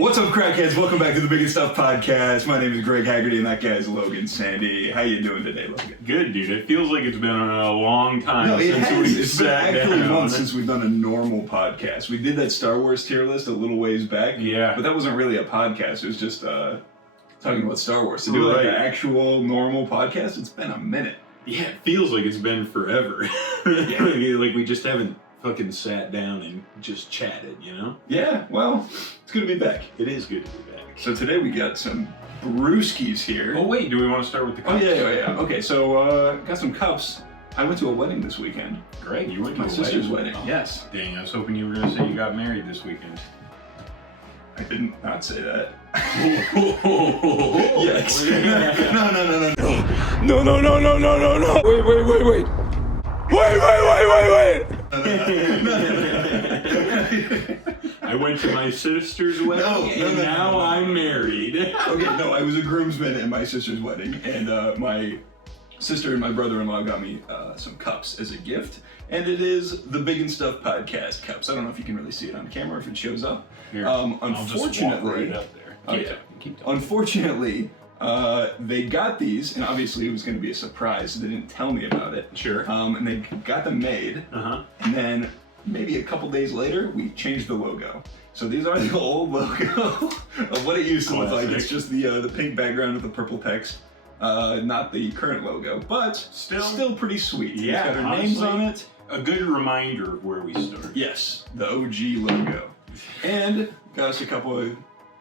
What's up, crackheads? Welcome back to the Big and Stuff podcast. My name is Greg Haggerty, and that guy's Logan Sandy. How you doing today, Logan? Good, dude. It feels like it's been a long time since we've It's been actually months since we've done a normal podcast. We did that Star Wars tier list a little ways back. Yeah. But that wasn't really a podcast. It was just talking about Star Wars. To do like an actual normal podcast, it's been a minute. Yeah, it feels like it's been forever. Yeah. Like we just haven't fucking sat down and just chatted, you know? Yeah, well, it's good to be back. It is good to be back. So today we got some brewskis here. Oh wait, do we want to start with the cups? Oh yeah. Okay, so got some cups. I went to a wedding this weekend. Greg, you went to my sister's wedding. Oh, yes. Dang, I was hoping you were going to say you got married this weekend. I did not say that. Yes. No. Wait. I went to my sister's wedding, and now I'm married. Okay, no, I was a groomsman at my sister's wedding, and my sister and my brother-in-law got me some cups as a gift, and it is the Big and Stuff podcast cups. I don't know if you can really see it on camera if it shows up. Here, Unfortunately, I'll just walk right up there. Keep talking. Unfortunately, they got these, and obviously it was going to be a surprise, so they didn't tell me about it. Sure. And they got them made, and then maybe a couple days later, we changed the logo. So these are the old logo of what it used to look like. It's just the pink background with the purple text. Not the current logo, but still pretty sweet. Yeah, it's got our names on it. A good reminder of where we started. Yes, the OG logo. And got us a couple of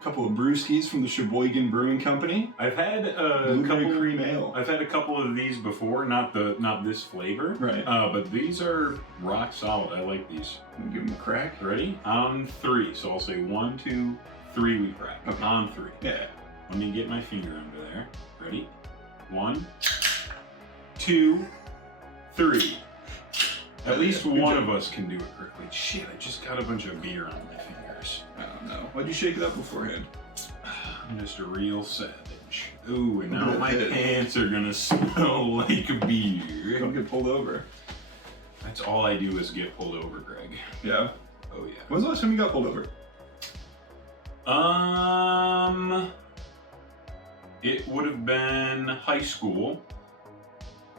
brewskis from the Sheboygan Brewing Company. I've had cream ale. I've had a couple of these before, not this flavor. Right. But these are rock solid. I like these. We'll give them a crack. Ready? On three. So I'll say 1, 2, 3. We crack. Okay. On 3. Yeah. Let me get my finger under there. Ready? 1, 2, 3. At least one of us can do it correctly. Shit! I just got a bunch of beer on my fingers. I don't know. Why'd you shake it up beforehand? I'm just a real savage. Ooh, and now my pants are gonna smell like beer. Don't get pulled over. That's all I do is get pulled over, Greg. Yeah? Oh yeah. When's the last time you got pulled over? It would have been high school.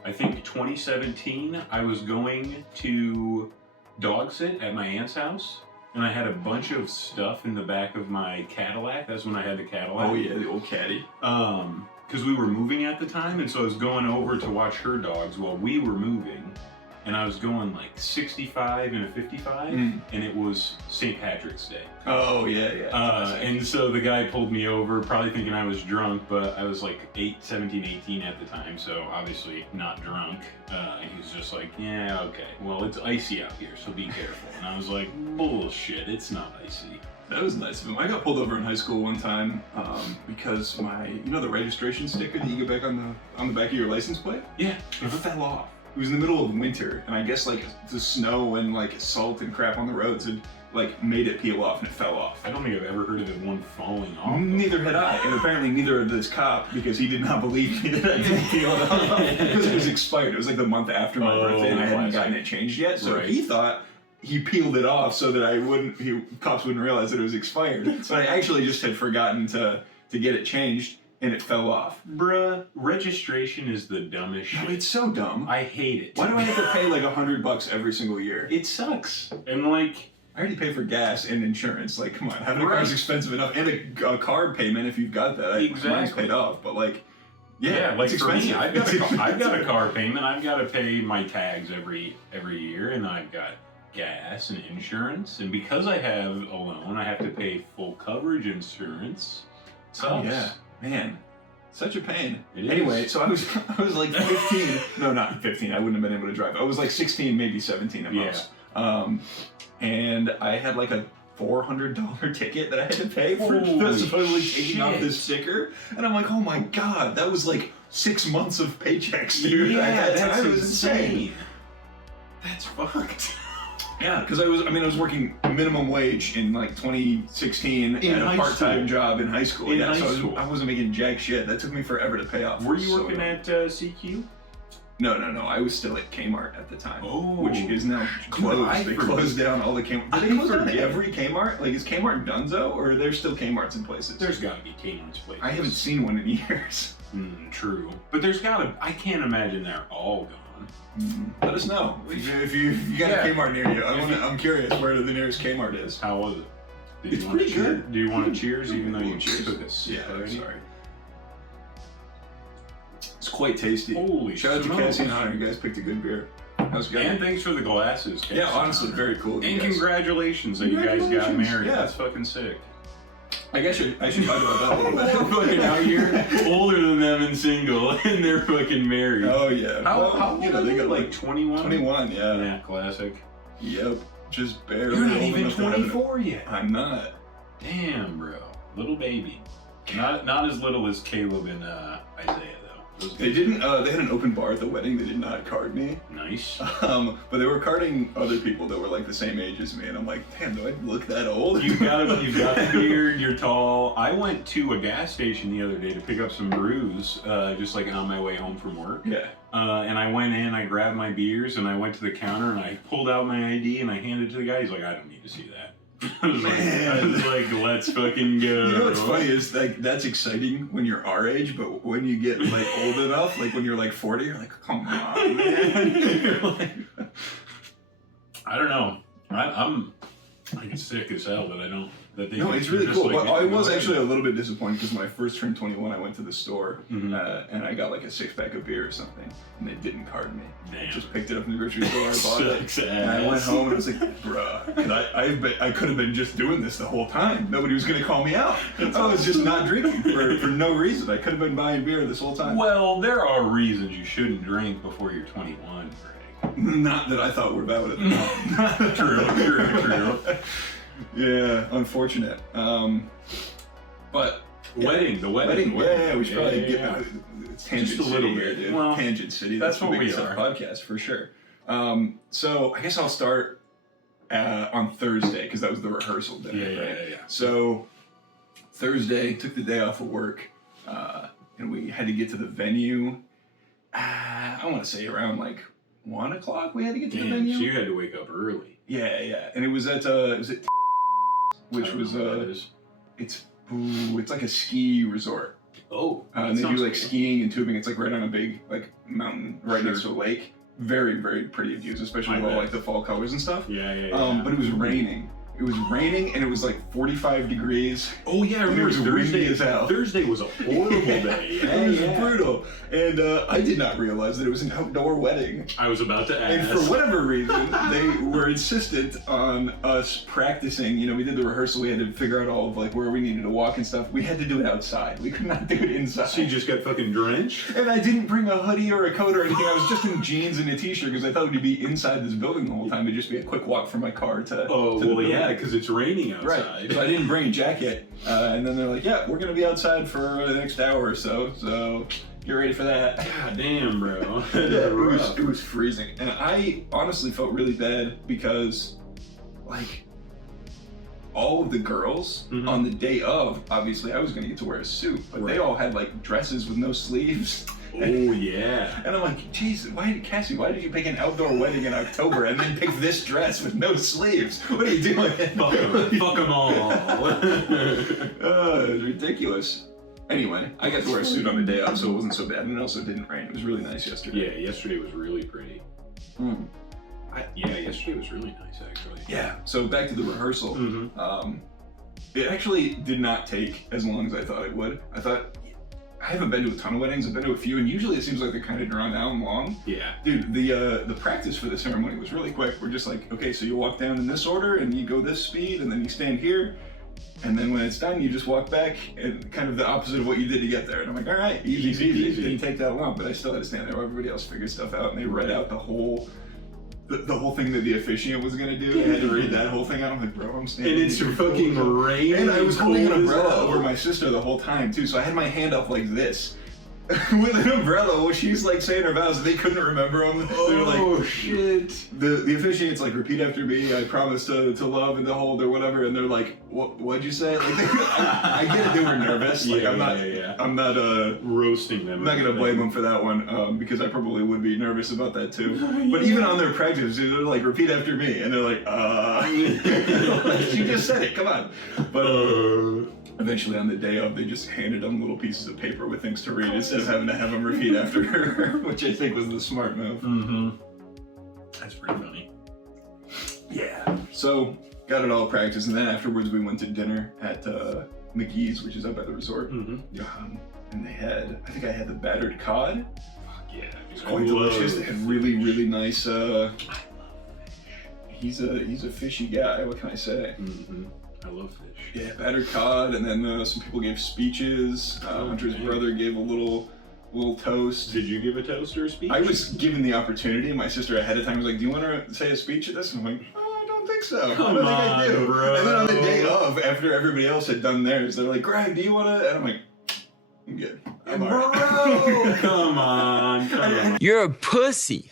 I think 2017, I was going to dog sit at my aunt's house, and I had a bunch of stuff in the back of my Cadillac. That's when I had the Cadillac. Oh yeah, the old caddy. Because we were moving at the time, and so I was going over to watch her dogs while we were moving, and I was going like 65 and a 55, and it was St. Patrick's Day. Oh yeah. And so the guy pulled me over, probably thinking I was drunk, but I was like 17, 18 at the time, so obviously not drunk. He was just like, yeah, okay, well, it's icy out here, so be careful. And I was like, bullshit, it's not icy. That was nice of him. I got pulled over in high school one time because the registration sticker that you get back on the back of your license plate? Yeah. It fell off. It was in the middle of winter, and I guess like the snow and like salt and crap on the roads had like made it peel off, and it fell off. I don't think I've ever heard of it one falling off. Neither had I, and apparently neither of this cop, because he did not believe me that I didn't peel it off because it was expired. It was like the month after my birthday, and I hadn't gotten it changed yet. So he thought he peeled it off so that cops wouldn't realize that it was expired. But I actually just had forgotten to get it changed. And it fell off. Bruh, registration is the dumbest shit. No, it's so dumb. I hate it. Why do I have to pay like $100 every single year? It sucks. And like, I already pay for gas and insurance. Like, come on, having a car is expensive enough, and a card payment if you've got that. Mine's paid off, but like, yeah, like it's for expensive. me, I've got a car payment. I've got to pay my tags every year, and I've got gas and insurance. And because I have a loan, I have to pay full coverage insurance. It sucks. Oh, yeah. Man, such a pain. Anyway, so I was like 15. No, not 15. I wouldn't have been able to drive. I was like 16, maybe 17 at most. And I had like a $400 ticket that I had to pay for supposedly taking off this sticker. And I'm like, oh my god, that was like 6 months of paychecks, dude. Yeah, that was insane. That's fucked. Yeah, because I was working minimum wage in like 2016 at a part-time job in high school. I wasn't making jack shit. That took me forever to pay off. Were you working at CQ? No. I was still at Kmart at the time, which Oh. is now closed. They closed down all the Kmart. Did they close down forget. every Kmart? Like, is Kmart donezo, or are there still Kmarts in places? There's got to be Kmart's places. I haven't seen one in years. True. But there's got to... I can't imagine they're all gone. Let us know if you got a Kmart near you. I'm curious where the nearest Kmart is. How was it? It's pretty good. Do you want to cheers even though you Cheers. took us? Yeah, I'm sorry. It's quite tasty. Holy Shout out to smokes. Cassie and Hunter. You guys picked a good beer. How's it going? And thanks for the glasses, Casey. Yeah, honestly, very cool. of you And guys. congratulations that you guys got Congratulations. married. Yeah. That's fucking sick. I guess I should talk about that a little bit. Fucking out here, older than them and single, and they're fucking married. Oh yeah. How you know, they got like 21? 21. Yeah. Yeah, classic. Yep. Just barely. You're not old even enough to have 24 yet. I'm not. Damn, bro. Little baby. Not as little as Caleb and Isaiah, though. Those They didn't. They had an open bar at the wedding. They did not card me. Nice. But they were carding other people that were like the same age as me, and I'm like, damn, do I look that old? You've got the beard, you're tall. I went to a gas station the other day to pick up some brews, just like on my way home from work. Yeah. And I went in, I grabbed my beers, and I went to the counter, and I pulled out my ID, and I handed it to the guy. He's like, I don't need to see that. I was like, let's fucking go. You know what's funny is like that's exciting when you're our age, but when you get like old enough, like when you're like 40, you're like, come on, man. I don't know. I'm like sick as hell that I don't. That they No, it's you're really just cool. like, But I was go actually a ahead. little bit disappointed because when I first turned 21, I went to the store Mhm. and I got like a 6-pack of beer or something, and they didn't card me. I Damn. just picked it up in the grocery store. I bought it. Sucks And I went ass. home and I was like, bruh, 'cause I could have been just doing this the whole time. Nobody was going to call me out. I was just not drinking for no reason. I could have been buying beer this whole time. Well, there are reasons you shouldn't drink before you're 21, Greg. Not that I thought were valid at the time. True. Yeah, unfortunate. But The wedding. yeah, we should probably get yeah. it's Tangent Just a little City bit. here, dude. Well, Tangent City. that's the what we Big Stuff are. podcast for sure. So I guess I'll start on Thursday because that was the rehearsal dinner, right? Yeah. So Thursday, took the day off of work, and we had to get to the venue. I want to say around like 1 o'clock. We had to get to the Damn, venue. so you had to wake up early. Yeah, and it was at which I don't was know what that is. it's like a ski resort. Oh, And they do sounds like cool. skiing and tubing. It's like right on a big like mountain right next to a lake. Very, very pretty views, especially I with all bet. like the fall colors and stuff. Yeah. But it was raining. It was raining and it was like 45 degrees. Oh yeah, I And it remember was windy Thursday. as hell. Thursday was a horrible day. It was brutal. And I did not realize that it was an outdoor wedding. I was about to ask. And for whatever reason, they were insistent on us practicing. You know, we did the rehearsal. We had to figure out all of like where we needed to walk and stuff. We had to do it outside. We could not do it inside. So you just got fucking drenched? And I didn't bring a hoodie or a coat or anything. I was just in jeans and a t-shirt because I thought we'd be inside this building the whole time. It'd just be a quick walk from my car to. Oh, to the well, yeah, building. because it's raining outside. Right. So I didn't bring a jacket. And then they're like, yeah, we're going to be outside for the next hour or so. So get ready for that. God damn, bro. Yeah, it was freezing. And I honestly felt really bad because, like, all of the girls on the day of, obviously I was going to get to wear a suit, but they all had, like, dresses with no sleeves. Oh, yeah. And I'm like, geez, Cassie, why did you pick an outdoor wedding in October and then pick this dress with no sleeves? What are you doing? Fuck them all. It was ridiculous. Anyway, I got to wear a suit on the day off, so it wasn't so bad. And it also didn't rain. It was really nice yesterday. Yeah, yesterday was really pretty. Yesterday was really nice, actually. Yeah, so back to the rehearsal. Mm-hmm. It actually did not take as long as I thought it would. I haven't been to a ton of weddings. I've been to a few, and usually it seems like they're kind of drawn out and long. Yeah. Dude, the practice for the ceremony was really quick. We're just like, okay, so you walk down in this order, and you go this speed, and then you stand here, and then when it's done, you just walk back, and kind of the opposite of what you did to get there. And I'm like, all right, easy. It didn't take that long, but I still had to stand there while everybody else figured stuff out, and they read out the whole thing that the officiant was gonna do. I had to read that whole thing out. I'm like, bro, I'm standing. And it's here fucking raining. and I was holding an cold as umbrella hell. over my sister the whole time too, so I had my hand up like this. with an umbrella while she's like saying her vows and they couldn't remember them. They're like, shit. The officiant's like, repeat after me, I promise to love and to hold or whatever, and they're like, what'd you say? Like, I get it, they were nervous. Like, I'm not roasting them. I'm not gonna blame them for that one, because I probably would be nervous about that too. But even on their practice, they're like, repeat after me, and they're like, like, you just said it, come on. But eventually on the day of, they just handed them little pieces of paper with things to read instead of having to have them repeat after her, which I think was the smart move. Mm-hmm. That's pretty funny. Yeah. So, got it all practiced, and then afterwards we went to dinner at McGee's, which is up at the resort. Mm-hmm. And they had, I think I had the battered cod. Yeah. It was quite delicious. They had really, really nice, he's a fishy guy, what can I say? Mm-hmm. I love fish. Yeah, battered cod, and then some people gave speeches. Hunter's brother gave a little toast. Did you give a toast or a speech? I was given the opportunity. My sister ahead of time was like, "Do you want to say a speech at this?" And I'm like, "Oh, I don't think so. Come I don't think I do." bro. And then on the day of, after everybody else had done theirs, they're like, "Greg, do you want to?" And I'm like, "I'm good. I'm alright." Come on. You're a pussy.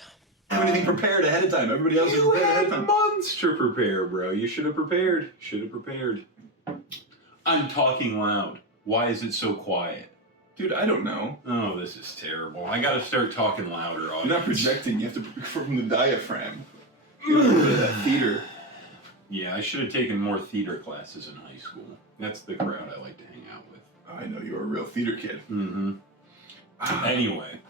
Have anything prepared ahead of time? Everybody else You prepared ahead of had time. months to prepare, bro. You should have prepared. I'm talking loud. Why is it so quiet? Dude, I don't know. Oh, this is terrible. I gotta start talking louder. You're not projecting. You have to from the diaphragm. You have to put that theater. Yeah, I should have taken more theater classes in high school. That's the crowd I like to hang out with. I know you're a real theater kid. Mm-hmm. Anyway.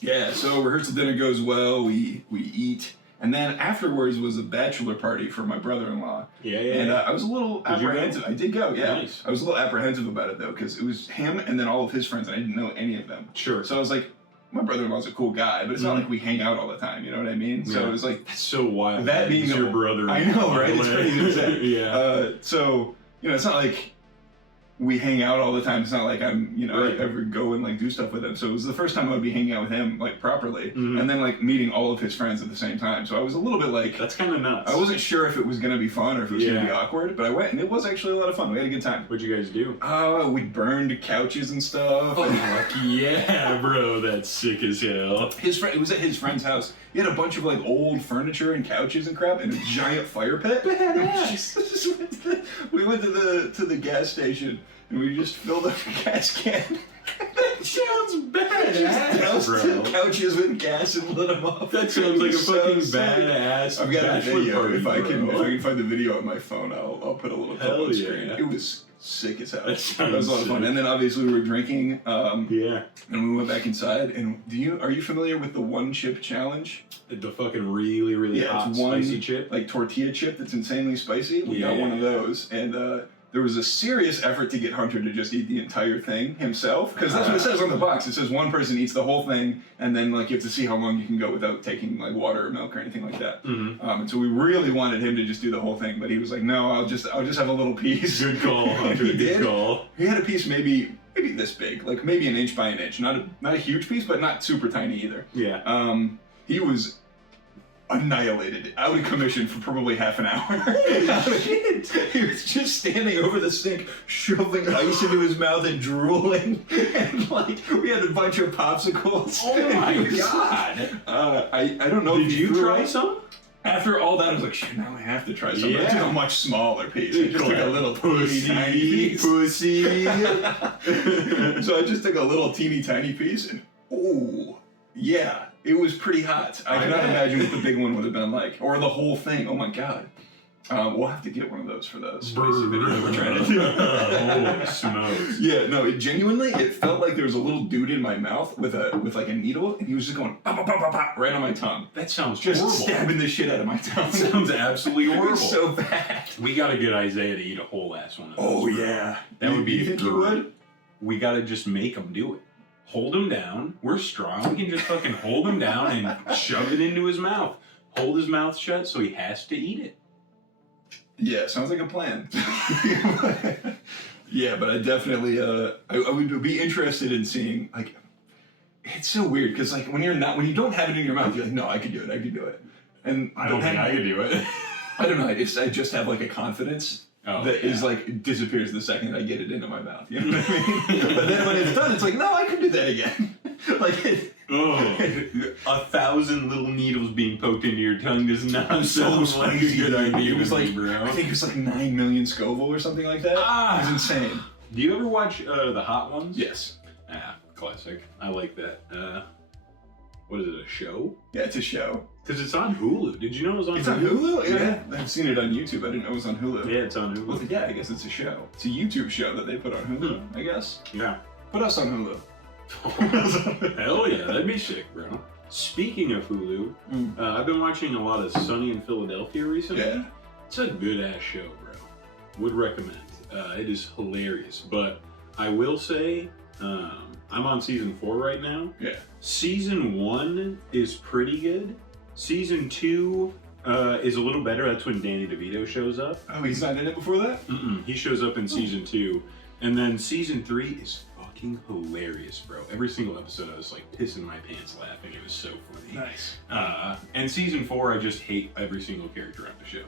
Yeah, so rehearsal dinner goes well, we eat, and then afterwards was a bachelor party for my brother-in-law. Yeah. And I was a little apprehensive. I did go, yeah. Nice. I was a little apprehensive about it though, because it was him and then all of his friends, and I didn't know any of them. Sure. So I was like, my brother-in-law's a cool guy, but it's not like we hang out all the time, you know what I mean? So it was like... That's so wild. That being your brother. I know, right? It's crazy to say. Yeah. So, you know, it's not like we hang out all the time. It's not like I'm, you know, Right. I ever go and like do stuff with him. So it was the first time I would be hanging out with him like properly, Mhm. and then like meeting all of his friends at the same time. So I was a little bit like, That's kind of nuts. I wasn't sure if it was gonna be fun or if it was gonna be Yeah. awkward, but I went and it was actually a lot of fun. We had a good time. What'd you guys do? We burned couches and stuff. Oh, fuck yeah, bro. That's sick as hell. His friend, it was at his friend's house. He had a bunch of like old furniture and couches and crap, and a giant fire pit. Badass. We went to the gas station and we just filled up a gas can. That sounds badass, Doused bro. the couches with gas and lit them up. That sounds like a So fucking sick. badass. I've got a bachelor video. party, If I can bro. find the video on my phone, I'll put a little clip Hell on yeah. screen. It was sick as hell. That It sounds was a lot of fun. sick. And then obviously we were drinking. Yeah. And we went back inside. And are you familiar with the one chip challenge? The fucking really, really hot, it's one spicy chip. like tortilla chip that's insanely spicy. We got Yeah. one of those, and there was a serious effort to get Hunter to just eat the entire thing himself, because that's what it says on the box. It says one person eats the whole thing, and then like you have to see how long you can go without taking like water or milk or anything like that. Mm-hmm. And so we really wanted him to just do the whole thing, but he was like, "No, I'll just have a little piece." Good call, Hunter. He Good did. call. He had a piece maybe this big, like maybe an inch by an inch, not a huge piece, but not super tiny either. Yeah. He was annihilated, out of commission for probably half an hour. Shit. He was just standing over the sink, shoving ice into his mouth and drooling, and like we had a bunch of popsicles. Oh my It was- god. I don't know. Did if he you threw try up. some? After all that, I was like, shit, now I have to try something. I Yeah. took a much smaller piece. I just took a little teeny tiny piece. Pussy. So I just took a little teeny tiny piece, and yeah, it was pretty hot. I cannot imagine what the big one would have been like, or the whole thing. Oh my god. We'll have to get one of those for the spicy video we're trying to do. Holy smokes. Yeah, no, it felt like there was a little dude in my mouth with like a needle, and he was just going pop, pop, pop, pop, pop, right on my tongue. That sounds Just horrible. stabbing the shit out of my tongue. That sounds absolutely It horrible. was so bad. We gotta get Isaiah to eat a whole ass one of those. Oh bro. yeah. That would be You think you great. would? We gotta just make him do it. Hold him down. We're strong. We can just fucking hold him down and shove it into his mouth. Hold his mouth shut so he has to eat it. Yeah, sounds like a plan. Yeah, but I definitely I would be interested in seeing, like, it's so weird because like when you don't have it in your mouth, you're like, no, I could do it. And I don't think I could do it. I don't know. I just have like a confidence that is like disappears the second I get it into my mouth. You know what I mean? But then when it's done, it's like, no, I could do that again. Like, Oh, 1,000 little needles being poked into your tongue does not sound like a good idea. It was like, bro. I think it was like 9 million Scoville or something like that. It was insane. Do you ever watch the Hot Ones? Yes. Classic. I like that. What is it, a show? Yeah, it's a show. Because it's on Hulu. Did you know it was on Hulu? It's on Hulu? Yeah. I've seen it on YouTube. I didn't know it was on Hulu. Yeah, it's on Hulu. Well, yeah, I guess it's a show. It's a YouTube show that they put on Hulu, I guess. Yeah. Put us on Hulu. Hell yeah, that'd be sick, bro. Speaking of Hulu, I've been watching a lot of Sunny in Philadelphia recently. Yeah. It's a good-ass show, bro. Would recommend. It is hilarious. But I will say, I'm on season 4 right now. Yeah. Season 1 is pretty good. Season 2 is a little better. That's when Danny DeVito shows up. Oh, he's not in it before that? He shows up in season 2. And then season 3 is fucking hilarious, bro. Every single episode I was like pissing my pants laughing. It was so funny. Nice. And season 4, I just hate every single character on the show.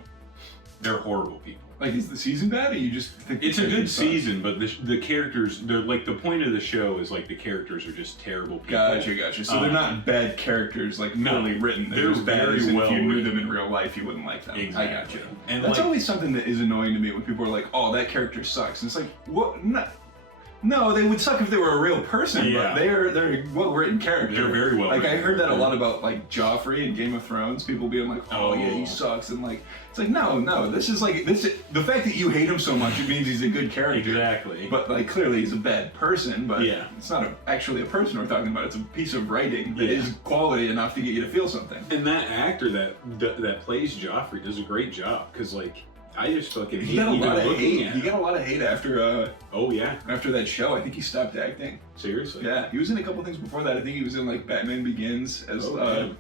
They're horrible people. Like, is the season bad, or you just think it's a good season, but the characters, they're like, the point of the show is like the characters are just terrible people. Gotcha. So they're not bad characters, like poorly written. They're just bad, very as well if you knew written. them in real life, you wouldn't like them. Exactly. I gotcha. And that's like, always something that is annoying to me when people are like, "Oh, that character sucks." And it's like, what? No, they would suck if they were a real person, but they're a well-written character. They're very well. Like, I heard that a lot about like Joffrey in Game of Thrones. People being like, "Oh yeah, he sucks," and like, it's like, no, this is like this. The fact that you hate him so much, it means he's a good character. Exactly. But like, clearly he's a bad person. But it's not actually a person we're talking about. It's a piece of writing that is quality enough to get you to feel something. And that actor that plays Joffrey does a great job, because like, I just fucking hate He got a lot of hate. at He got a lot of hate after. After that show. I think he stopped acting. Seriously? Yeah, he was in a couple things before that. I think he was in like Batman Begins as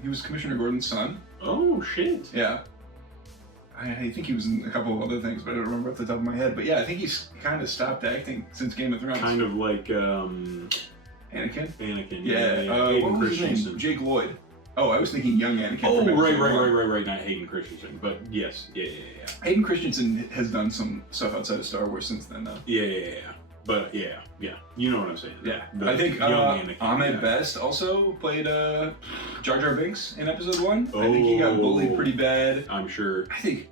he was Commissioner Gordon's son. Oh shit. Yeah. I think he was in a couple of other things, but I don't remember off the top of my head. But yeah, I think he's kind of stopped acting since Game of Thrones. Kind of like Anakin. Yeah. What was his name? Jake Lloyd. Oh, I was thinking young Anakin. Oh, right. Not Hayden Christensen, but yes, yeah. Hayden Christensen has done some stuff outside of Star Wars since then, though. Yeah. But yeah, you know what I'm saying. Yeah, I think Ahmed Best also played Jar Jar Binks in Episode 1. I think he got bullied pretty bad. I'm sure. I think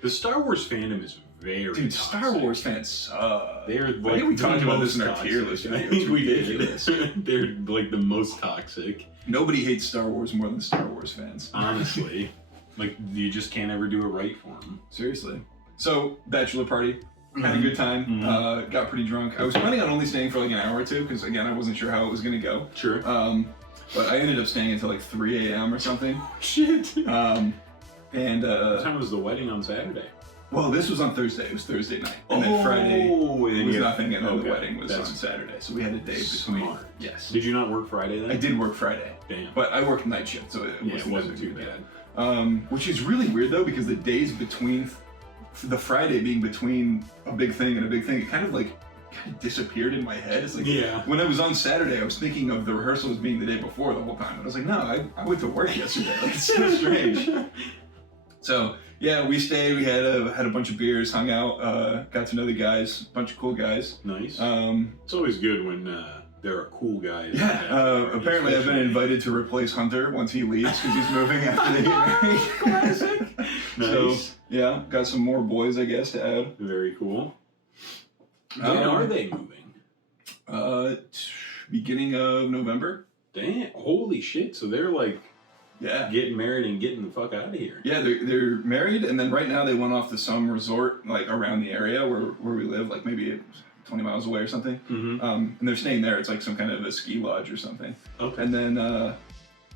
the Star Wars fandom is very toxic. Star Wars fans suck. They're like, I think we talked about this in our tier list. I think we did. They're like the most toxic. Nobody hates Star Wars more than Star Wars fans. Honestly. Like, you just can't ever do it right for them. Seriously. So, bachelor party. Had a good time. Got pretty drunk. I was planning on only staying for like an hour or two, because again, I wasn't sure how it was going to go. Sure. But I ended up staying until like 3 a.m. or something. Shit. What time was the wedding on Saturday? Well, this was on Thursday. It was Thursday night. And then Friday was nothing, and then the wedding was on Saturday. So we had a day between. Smart. Yes. Did you not work Friday then? I did work Friday. Damn. But I worked night shift, so it wasn't too bad. bad. Which is really weird, though, because the days between, the Friday being between a big thing and a big thing, it kind of disappeared in my head. It's like, when I was on Saturday, I was thinking of the rehearsal as being the day before the whole time. And I was like, no, I went to work yesterday. Like, it's so strange. So, yeah, we stayed, we had a bunch of beers, hung out, got to know the guys, a bunch of cool guys. Nice. It's always good when there are cool guys. Yeah, apparently I've been invited to replace Hunter once he leaves because he's moving after they get married. Classic. Nice. So, yeah, got some more boys, I guess, to add. Very cool. When are they moving? Beginning of November. Damn, holy shit. So they're like, getting married and getting the fuck out of here. Yeah, they're married, and then right now they went off to some resort like around the area where we live, like maybe 20 miles away or something. And they're staying there. It's like some kind of a ski lodge or something. Okay. And then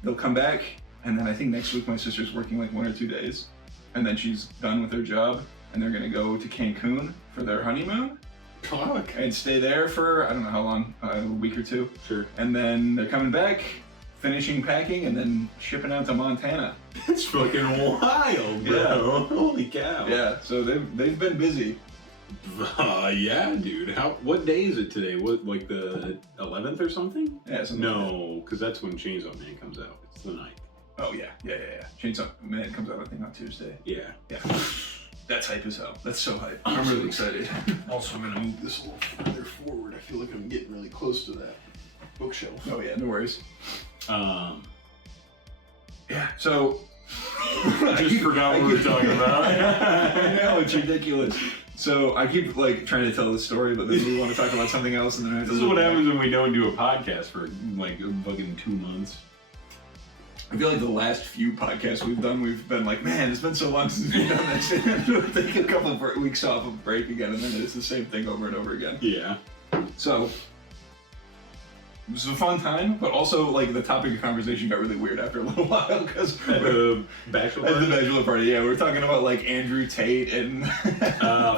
they'll come back, and then I think next week my sister's working like 1 or 2 days, and then she's done with her job, and they're gonna go to Cancun for their honeymoon. Fuck. And stay there for I don't know how long, a week or two. Sure. And then they're coming back, finishing packing, and then shipping out to Montana. That's fucking wild, bro. Yeah. Holy cow. Yeah, so they've been busy. Yeah, dude. What day is it today? What, like the 11th or something? Yeah, something No, because that's when Chainsaw Man comes out. It's the 9th. Oh yeah. Chainsaw Man comes out I think on Tuesday. Yeah. That's hype as hell. That's so hype. I'm really excited. Also, I'm gonna move this a little further forward. I feel like I'm getting really close to that. bookshelf. Oh yeah, no worries. Yeah, so I just forgot what we were talking about. I know, it's ridiculous. So I keep like trying to tell the story, but then we want to talk about something else, and then I have to This is what happens when we don't do a podcast for like fucking 2 months. I feel like the last few podcasts we've done, we've been like, man, it's been so long since we've done this. And we'll take a couple of weeks off of break again, and then it's the same thing over and over again. Yeah. So it was a fun time, but also like the topic of conversation got really weird after a little while because At the bachelor at party? the bachelor party, yeah, we were talking about like Andrew Tate and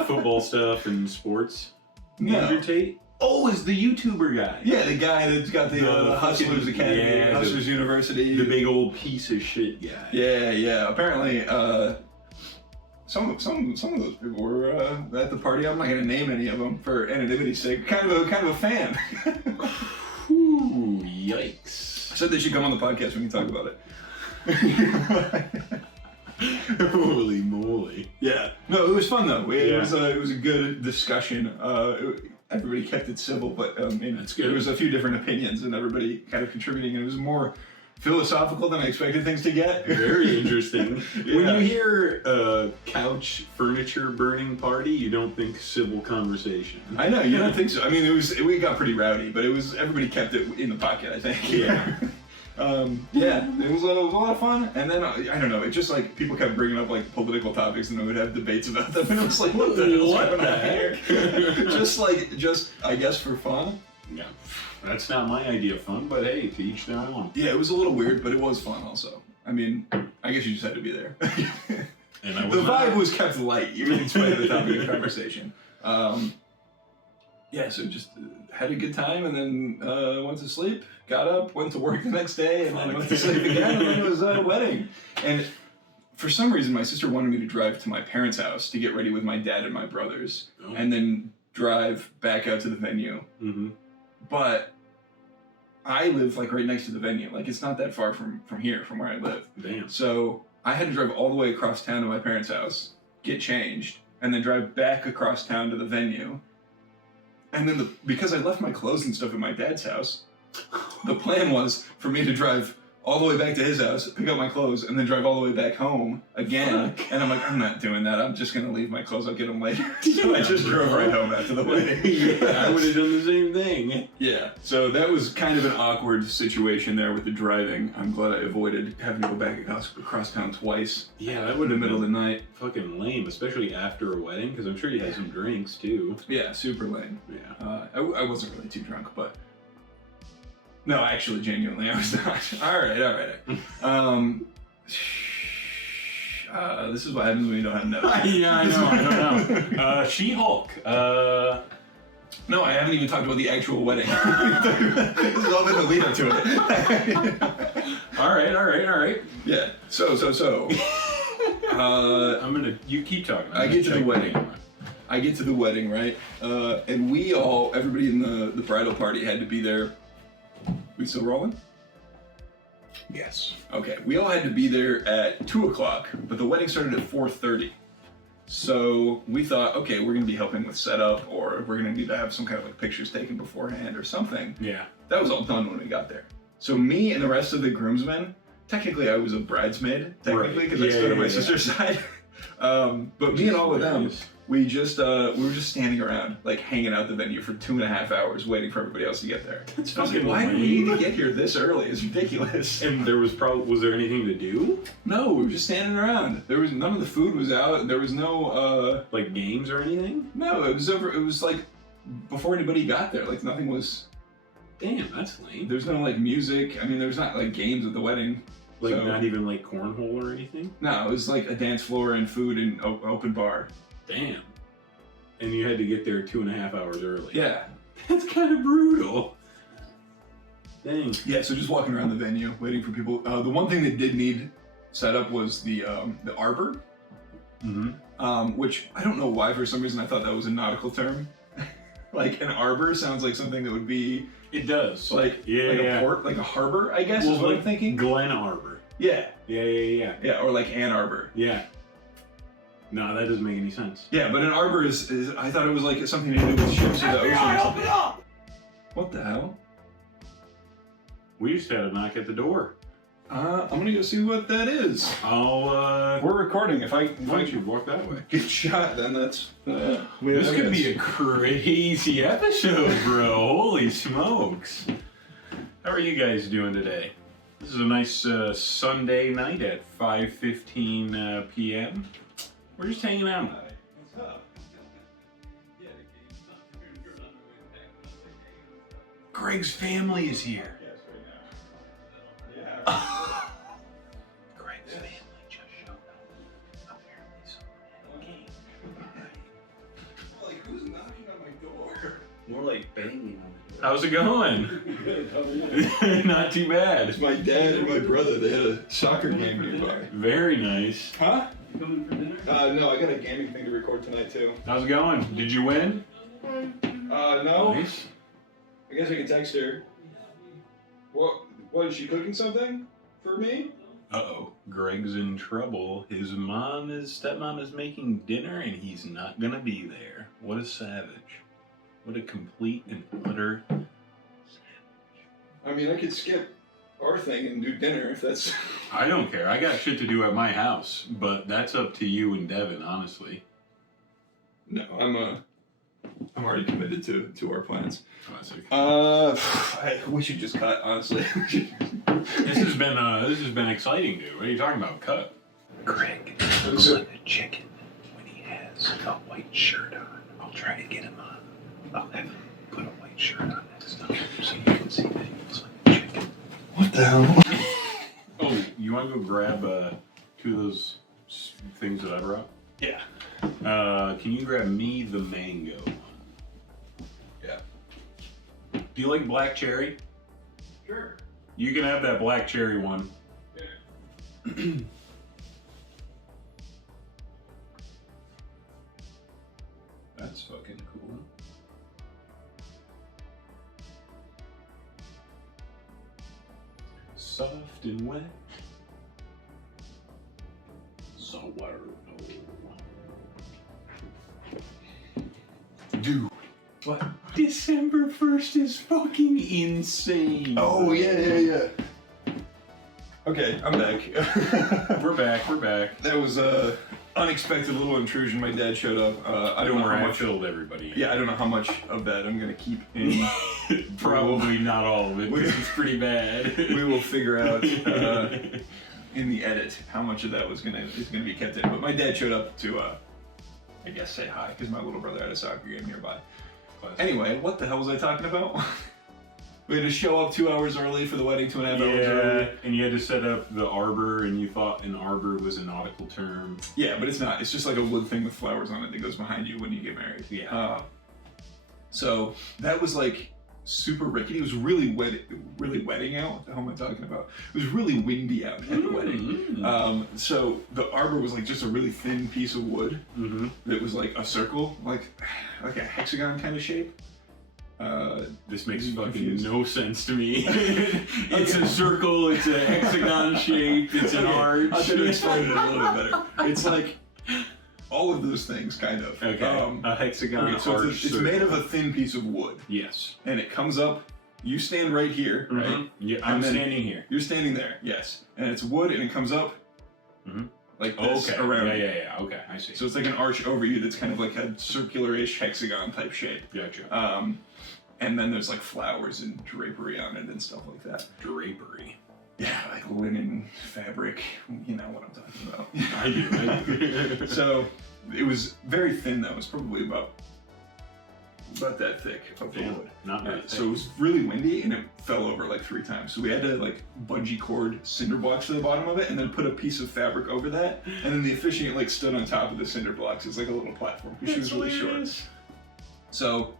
Football stuff and sports. No. Andrew Tate? Oh, is the YouTuber guy. yeah, the guy that's got the Hustlers Academy, yeah, Hustlers University, The big old piece of shit guy. Yeah. Apparently, some of those people were at the party. I'm not gonna name any of them for anonymity's sake. Kind of a fan. Ooh, yikes. Said they should come on the podcast when we talk about it. Holy moly. Yeah. No, it was fun though. It Yeah. was a good discussion. Everybody kept it civil, but That's good. There was a few different opinions and everybody kind of contributing, and it was more philosophical than I expected things to get. Very interesting. Yeah. When you hear couch furniture burning party, you don't think civil conversation. I know, you don't think so. I mean, we got pretty rowdy, but everybody kept it in the pocket, I think. Yeah. It was a lot of fun, and then I don't know, it just like people kept bringing up like political topics, and we would have debates about them, and it was like, what the hell's What going the on here? just I guess for fun. Yeah. That's not my idea of fun, but hey, to each their own. Yeah, it was a little weird, but it was fun also. I mean, I guess you just had to be there. And I The was not. vibe was kept light, even in spite of the topic of conversation. So just had a good time, and then went to sleep, got up, went to work the next day, and then went to sleep again, and then it was a wedding. And for some reason, my sister wanted me to drive to my parents' house to get ready with my dad and my brothers, and then drive back out to the venue. Mm-hmm. But I live like right next to the venue. Like it's not that far from here, from where I live. Damn. So I had to drive all the way across town to my parents' house, get changed, and then drive back across town to the venue. And then because I left my clothes and stuff at my dad's house, the plan was for me to drive all the way back to his house, pick up my clothes, and then drive all the way back home again. Fuck. And I'm like, I'm not doing that. I'm just going to leave my clothes. I'll get them later. So I just drove right home after the wedding. Yeah, I would have done the same thing. Yeah. So that was kind of an awkward situation there with the driving. I'm glad I avoided having to go back across town twice. Yeah, that In would the have middle of been the night. fucking lame, especially after a wedding, because I'm sure you had some drinks too. Yeah, super lame. Yeah. I wasn't really too drunk, but... No, actually, genuinely, I was not. All right. This is what happens when you don't have notes. Yeah, I know. She-Hulk. No, I haven't even talked about the actual wedding. This has all been the lead up to it. All right. Yeah. So. You keep talking. I get to the wedding. I get to the wedding, right? And everybody in the bridal party had to be there. We still rolling? Yes. Okay, we all had to be there at 2 o'clock, but the wedding started at 4:30. So we thought, okay, we're gonna be helping with setup, or we're gonna need to have some kind of like pictures taken beforehand or something. Yeah. That was all done when we got there. So me and the rest of the groomsmen, technically I was a bridesmaid, technically, because I stood on my sister's side. But me and all of them, we were just standing around, like hanging out the venue for 2.5 hours, waiting for everybody else to get there. That's I was like, fucking why do we lame. need to get here this early? It's ridiculous. And was there anything to do? No, we were just standing around. There was none of the food was out. There was no Like games or anything? no, it was over. It was like before anybody got there. Like nothing was. Damn, that's lame. There's no like music. I mean, there's not like games at the wedding. Like so- not even like cornhole or anything? No, it was like a dance floor and food and open bar. Damn. And you had to get there 2.5 hours early. Yeah. That's kind of brutal. Dang. Yeah. So just walking around the venue, waiting for people. The one thing that did need set up was the arbor. Mm-hmm. Which I don't know why for some reason I thought that was a nautical term. Like an arbor sounds like something that would be It does. like a port, like a harbor, I guess is what I'm thinking. Glen Arbor. Yeah. Yeah. Or like Ann Arbor. Yeah. No, that doesn't make any sense. Yeah, but an arbor is I thought it was like something to do with ships or the ocean or something. What the hell? We just had a knock at the door. I'm gonna go see what that is. We're recording. If I should walk that way. get shot, then that's. This could be a crazy episode, bro. Holy smokes! How are you guys doing today? This is a nice Sunday night at 5:15 p.m. We're just hanging out. What's up? Greg's family is here. Yes, right now. Greg's family just showed up. Apparently someone had a game. Like, who's knocking on my door? More like banging on the door. How's it going? Not too bad. It's my dad and my brother. They had a soccer game nearby. Very nice. Huh? You coming for dinner? No, I got a gaming thing to record tonight too. How's it going? Did you win? No. Nice. I guess I can text her. What is she cooking something for me? Uh-oh. Greg's in trouble. His stepmom is making dinner and he's not gonna be there. What a savage. What a complete and utter savage. I mean, I could skip our thing and do dinner if that's. I don't care. I got shit to do at my house, but that's up to you and Devin, honestly. No, I'm already committed to our plans. Classic. We should just cut, honestly. This has been exciting, dude. What are you talking about? Cut. Greg looks like a chicken when he has a white shirt on. I'll try to get him on. I'll have him put a white shirt on next time so you can see that he looks like a chicken. What the hell? Oh, you want to go grab 2 of those things that I brought? Yeah. Can you grab me the mango? Yeah. Do you like black cherry? Sure. You can have that black cherry one. Yeah. That's fucking cool. Soft and wet. Sour. Dude. What? December 1st is fucking insane. Oh, yeah. Okay, I'm back. We're back. That was a unexpected little intrusion. My dad showed up. I don't know how much. Filled everybody. Yeah, I don't know how much of that I'm gonna keep in. Probably not all of it, because it's pretty bad. We will figure out in the edit how much of that is gonna be kept in. But my dad showed up to, I guess, say hi, because my little brother had a soccer game nearby. Classic. Anyway, what the hell was I talking about? We had to show up 2 hours early for the wedding, 2.5 hours early. And you had to set up the arbor, and you thought an arbor was a nautical term. Yeah, but it's not. It's just like a wood thing with flowers on it that goes behind you when you get married. Yeah. So that was like super rickety. It was really wetting out. What the hell am I talking about? It was really windy out at the wedding. So the arbor was like just a really thin piece of wood that was like a circle, like a hexagon kind of shape. This makes fucking no sense to me. It's a circle, it's a hexagon shape, it's an arch. I'll try to explain it a little bit better. It's like all of those things, kind of. Okay. A hexagon so arch. it's made of a thin piece of wood. Yes. And it comes up. You stand right here, right? Yeah, I'm standing here. You're standing there, yes. And it's wood, and it comes up like this around. Yeah. Okay, I see. So it's like an arch over you that's kind of like a circular-ish hexagon type shape. Gotcha. And then there's like flowers and drapery on it and stuff like that. Drapery. Yeah, like linen, fabric. You know what I'm talking about. I do. So it was very thin though. It was probably about that thick of the wood. Not very thick. So it was really windy and it fell over like 3 times. So we had to like bungee cord cinder blocks to the bottom of it and then put a piece of fabric over that. And then the officiant like stood on top of the cinder blocks. It's like a little platform because she was really short. So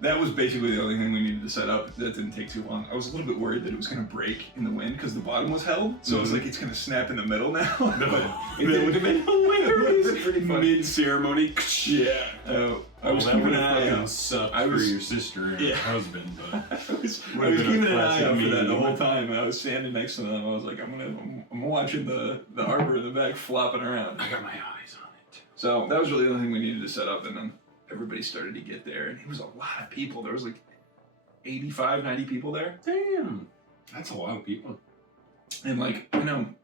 that was basically the only thing we needed to set up. That didn't take too long. I was a little bit worried that it was going to break in the wind because the bottom was held. So I was like, it's going to snap in the middle now. But That would have been hilarious. Pretty funny. Mid-ceremony. Yeah. I was keeping an eye out. Sucked for your sister and her husband, but I was keeping an eye out for that the whole time. And I was standing next to them. I was like, I'm watching the arbor in the back flopping around. I got my eyes on it. So that was really the only thing we needed to set up, and then everybody started to get there, and it was a lot of people. There was like 85, 90 people there. Damn. That's a lot of people. And like, I don't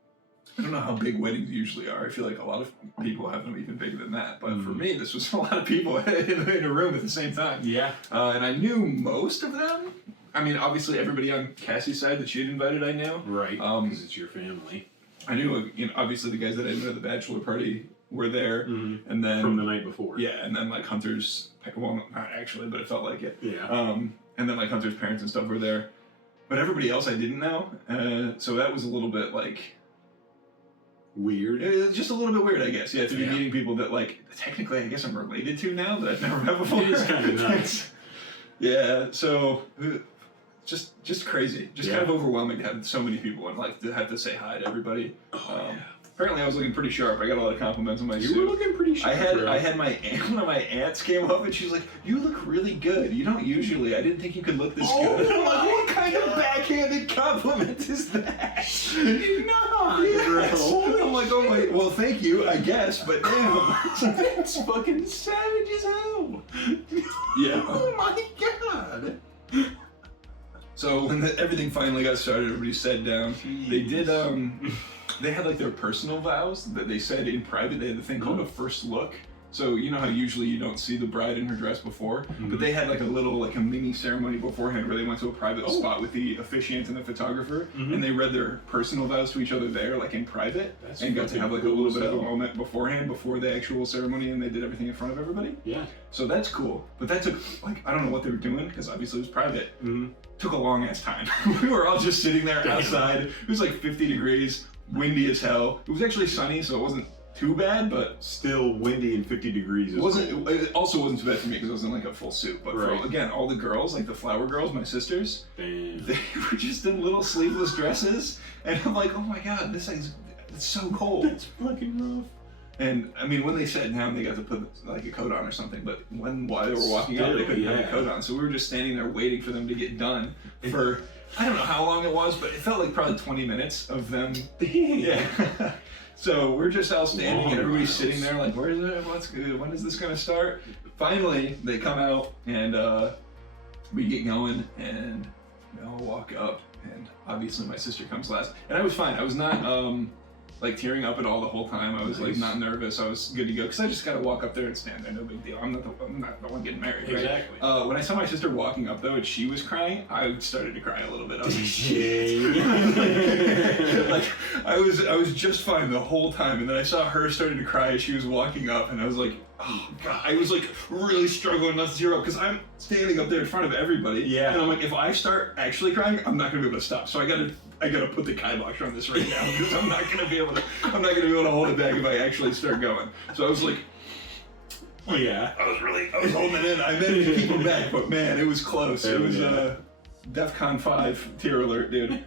know how big weddings usually are. I feel like a lot of people have them even bigger than that. But for me, this was a lot of people in a room at the same time. Yeah. And I knew most of them. I mean, obviously, everybody on Cassie's side that she had invited, I knew. Right. Because it's your family. I knew, obviously, the guys that I met at the bachelor party were there. Mm-hmm. And then... From the night before. Yeah, and then, like, Hunter's... Well, not actually, but it felt like it. Yeah. And then, like, Hunter's parents and stuff were there. But everybody else I didn't know. So that was a little bit, like... Weird. It was just a little bit weird, I guess. Yeah, to be meeting people that, like, technically, I guess I'm related to now that I've never met before. It is kind of nice. Yeah, so... Just crazy. Just kind of overwhelming to have so many people and like to have to say hi to everybody. Apparently I was looking pretty sharp. I got a lot of compliments on my suit. You were looking pretty sharp. I had my aunt, one of my aunts came up and she's like, "You look really good. You don't usually. I didn't think you could look this good." I'm like, what kind of backhanded compliment is that? No. Yes. I'm like, oh my, well, thank you, I guess, but damn, that's fucking savage as hell. Yeah. Oh my god. So when everything finally got started, everybody sat down. Jeez. They did, they had like their personal vows that they said in private. They had a thing called a first look. So you know how usually you don't see the bride in her dress before, but they had like a mini ceremony beforehand where they went to a private spot with the officiant and the photographer, and they read their personal vows to each other there, like in private, and got to have like a little bit of a moment beforehand, before the actual ceremony, and they did everything in front of everybody. Yeah. So that's cool. But that took, like, I don't know what they were doing, because obviously it was private. Took a long ass time. We were all just sitting there outside. It was like 50 degrees, windy as hell. It was actually sunny, so it wasn't too bad, but still windy and 50 degrees. It also wasn't too bad for me because I was in like a full suit. But for, again, all the girls, like the flower girls, my sisters, they were just in little sleeveless dresses, and I'm like, oh my god, it's so cold. It's fucking rough. And I mean, when they sat down, they got to put like a coat on or something. But while they were walking out, they couldn't have a coat on, so we were just standing there waiting for them to get done for. I don't know how long it was, but it felt like probably 20 minutes of them. Yeah. So we're just all standing and everybody's sitting there like, where is it? What's good? When is this going to start? Finally, they come out and we get going and we all walk up, and obviously my sister comes last. And I was fine. I was not like tearing up at all the whole time. I was like not nervous. I was good to go because I just got to walk up there and stand there. No big deal. I'm not the one getting married, right? Exactly. When I saw my sister walking up though and she was crying, I started to cry a little bit. I was like, I was just fine the whole time, and then I saw her starting to cry as she was walking up, and I was like, oh god. I was like really struggling not to tear up because I'm standing up there in front of everybody. Yeah. And I'm like, if I start actually crying, I'm not gonna be able to stop. So I gotta put the kibosh on this right now because I'm not gonna be able to hold it back if I actually start going. So I was like, yeah. I was holding it in. I managed to keep it back, but man, it was close. It was DEFCON 5 tear alert, dude.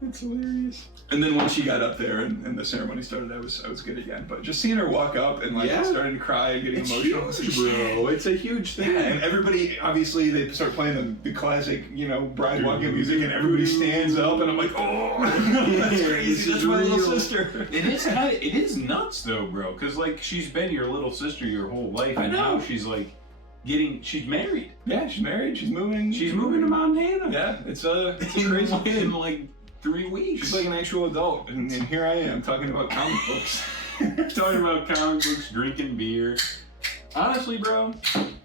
That's hilarious. And then once she got up there and the ceremony started, I was good again. But just seeing her walk up and like starting to cry and getting emotional, huge, bro. It's a huge thing. Yeah, and everybody, obviously, they start playing the classic, bride walking music, and everybody stands up, and I'm like, oh, that's crazy. That's my little sister. It is nuts though, bro. Because like she's been your little sister your whole life, and now she's like she's married. Yeah, she's married. She's moving. She's moving to Montana. Yeah, it's a crazy kid. In like 3 weeks. She's like an actual adult, and here I am talking about comic books. Talking about comic books, drinking beer. Honestly, bro,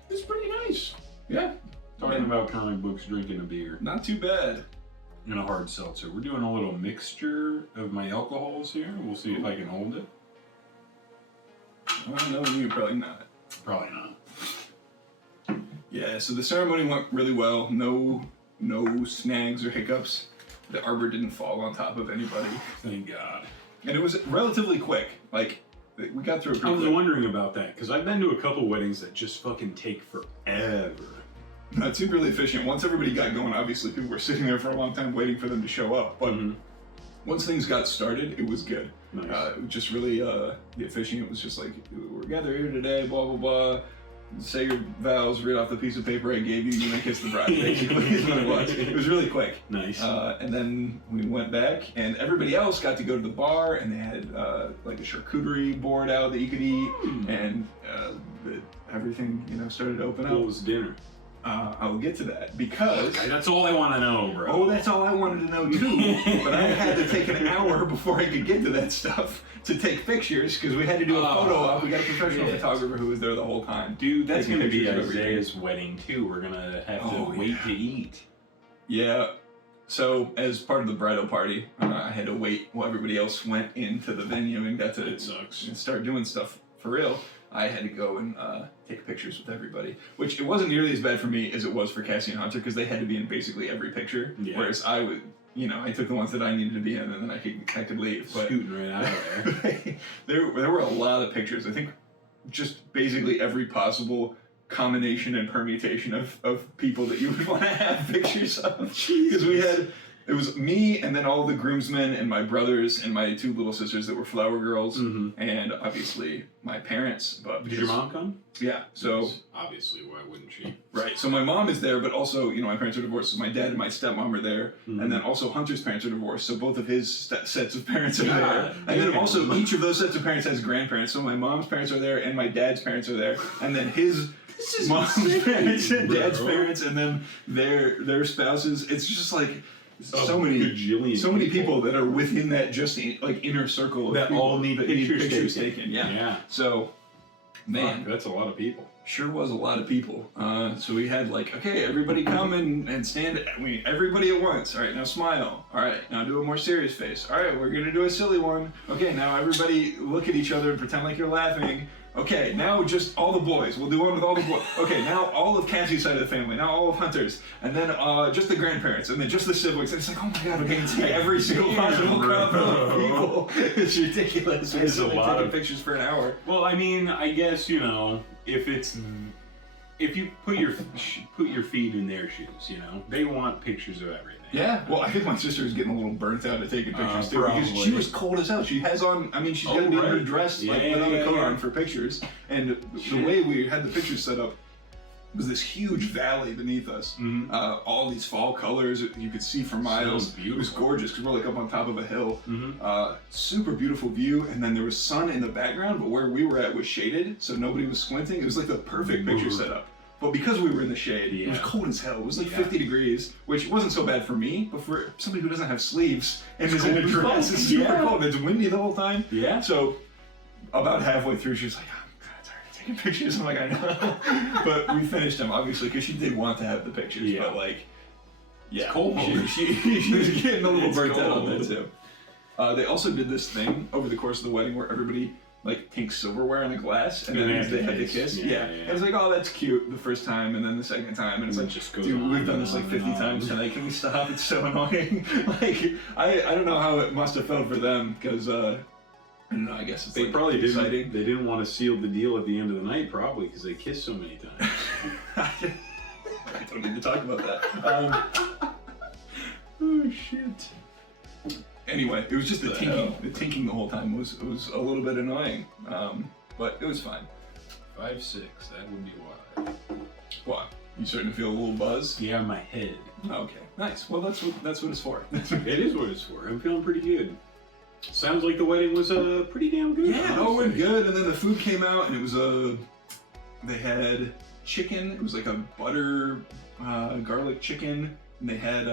it's pretty nice. Yeah. Talking about comic books, drinking a beer. Not too bad. And a hard seltzer. We're doing a little mixture of my alcohols here. We'll see if I can hold it. I don't know you, probably not. Probably not. Yeah, so the ceremony went really well. No snags or hiccups. The arbor didn't fall on top of anybody. Thank God. And it was relatively quick. Like, we got through it pretty quick. I was wondering about that, because I've been to a couple weddings that just fucking take forever. No, it seemed really efficient. Once everybody got going, obviously people were sitting there for a long time waiting for them to show up. But once things got started, it was good. Nice. It was just really the officiant was just like, we're gathered here today, blah, blah, blah. Say your vows, read off the piece of paper I gave you, you may kiss the bride, basically, is what it was. It was really quick. Nice. And then we went back, and everybody else got to go to the bar, and they had like a charcuterie board out that you could eat, and everything, started to open up. What was dinner? I will get to that because... Okay, that's all I want to know, bro. Oh, that's all I wanted to know too. But I had to take an hour before I could get to that stuff to take pictures because we had to do a photo op. We got a professional photographer who was there the whole time. Dude, that's going to be Isaiah's wedding too. We're going to have to wait to eat. Yeah. So, as part of the bridal party, I had to wait while everybody else went into the venue and got to start doing stuff for real. I had to go and take pictures with everybody, which it wasn't nearly as bad for me as it was for Cassie and Hunter because they had to be in basically every picture, whereas I would, I took the ones that I needed to be in and then I could leave. But scooting right out of there. there were a lot of pictures. I think just basically every possible combination and permutation of people that you would want to have pictures of. Because it was me and then all the groomsmen and my brothers and my 2 little sisters that were flower girls and obviously my parents. But did your mom come? Yeah. So obviously, why wouldn't she? Right. So my mom is there, but also my parents are divorced. So my dad and my stepmom are there, and then also Hunter's parents are divorced. So both of his sets of parents are there, and then also each of those sets of parents has grandparents. So my mom's parents are there, and my dad's parents are there, and then his mom's parents and dad's parents, and then their spouses. It's just like so many people that are within that just inner circle of that people all need pictures taken. Yeah. So, man, that's a lot of people. Sure was a lot of people. So we had okay, everybody come and stand. Everybody at once. All right, now smile. All right, now do a more serious face. All right, we're gonna do a silly one. Okay, now everybody look at each other and pretend like you're laughing. Okay, now just all the boys. We'll do one with all the boys. Okay, now all of Cassie's side of the family. Now all of Hunter's. And then just the grandparents. And then just the siblings. And it's like, oh my god, okay, it's every single possible crowd of people. It's ridiculous. We're so taking pictures for an hour. Well, I mean, I guess, if you put your feet in their shoes, they want pictures of everything. Yeah. Well, I think my sister is getting a little burnt out at taking pictures too because she was cold as hell. She has on. I mean, she's got to be in her dress without a coat on for pictures. And the way we had the pictures set up was this huge valley beneath us. All these fall colors you could see for miles. It was gorgeous because we're up on top of a hill. Super beautiful view, and then there was sun in the background, but where we were at was shaded, so nobody was squinting. It was the perfect picture setup. But because we were in the shade, it was cold as hell. It was 50 degrees, which wasn't so bad for me, but for somebody who doesn't have sleeves and is in a dress, it's super cold. It's windy the whole time. Yeah. So about halfway through, she was like, taking pictures. I'm like, I know. But we finished them, obviously, because she did want to have the pictures. Yeah. But, it's cold. She was getting a little burnt out on that, too. They also did this thing over the course of the wedding where everybody, tinks silverware in a glass, and then they had to kiss. Yeah. And it's oh, that's cute the first time, and then the second time, and it's just dude, we've done this 50 times tonight. Can we stop? It's so annoying. I don't know how it must have felt for them, because, I don't know, I guess it's they probably didn't. They didn't want to seal the deal at the end of the night, probably, because they kissed so many times. I don't need to talk about that. Oh shit. Anyway, it was just the tinking. The tinking the whole time was a little bit annoying, but it was fine. 5'6", that would be why. What? You starting to feel a little buzz? Yeah, my head. Okay, nice. Well, that's what it's for. It is what it's for. I'm feeling pretty good. Sounds like the wedding was pretty damn good. Yeah, it all went good, and then the food came out, and it was they had chicken. It was a butter garlic chicken, and they had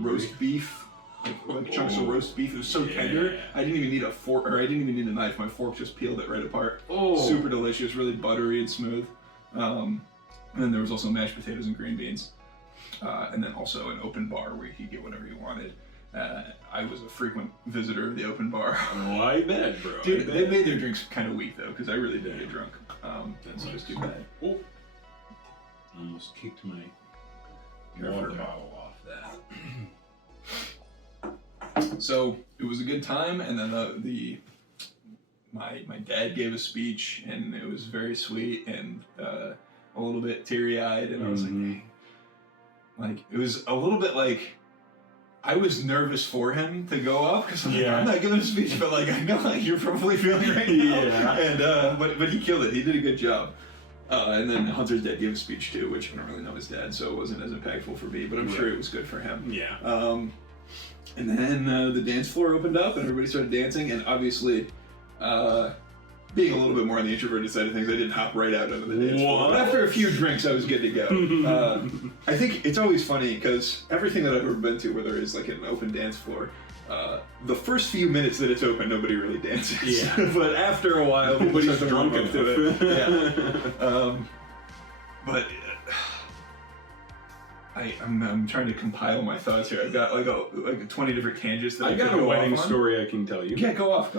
roast beef. Chunks of roast beef. It was so tender. I didn't even need a fork, or I didn't even need a knife. My fork just peeled it right apart. Oh, super delicious, really buttery and smooth. And then there was also mashed potatoes and green beans, and then also an open bar where you could get whatever you wanted. I was a frequent visitor of the open bar. Oh, I bet, bro. Dude, they made their drinks kind of weak though, because I really did get drunk. That's just too bad. Oh, almost kicked my water bottle off that. So it was a good time, and then my dad gave a speech, and it was very sweet and a little bit teary-eyed, and I was it was a little bit I was nervous for him to go up because I'm not giving a speech, but I know you're probably feeling right now. Yeah. And but he killed it. He did a good job. And then Hunter's dad gave a speech too, which I don't really know his dad, so it wasn't as impactful for me, but I'm sure it was good for him. Yeah. And then the dance floor opened up and everybody started dancing, and obviously being a little bit more on the introverted side of things, I didn't hop right out onto the dance floor. What? After a few drinks, I was good to go. I think it's always funny because everything that I've ever been to where there is like an open dance floor, the first few minutes that it's open, nobody really dances. Yeah. But after a while, people Nobody's start to warm drunk up to it. Yeah. But I'm trying to compile my thoughts here. I've got like 20 different tangents that I got could a go wedding off on. story I can tell you. Yeah, go off.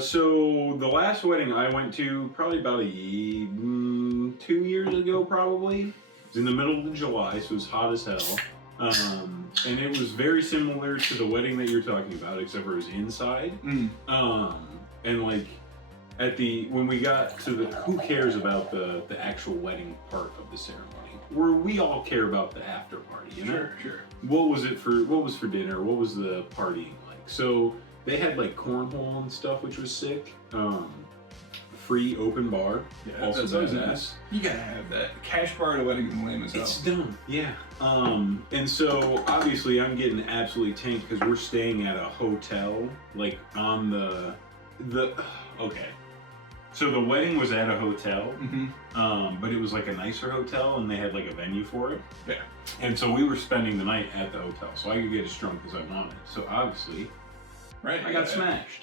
So the last wedding I went to, probably about 2 years ago, probably. It was in the middle of July, so it was hot as hell. And it was very similar to the wedding that you're talking about, except for it was inside. And like when we got to who cares about the actual wedding part of the ceremony? Where we all care about the after party, you know? Sure. What was for dinner? What was the partying like? So they had like cornhole and stuff, which was sick. Free open bar. Yeah, also that's always badass. nice. You gotta have that. Cash bar at a wedding is lame as hell. It's dumb, yeah. And so obviously I'm getting absolutely tanked because we're staying at a hotel, like on the okay. So the wedding was at a hotel, but it was like a nicer hotel, and they had like a venue for it. Yeah. And so we were spending the night at the hotel, so I could get as drunk as I wanted. So obviously, Right. I got smashed.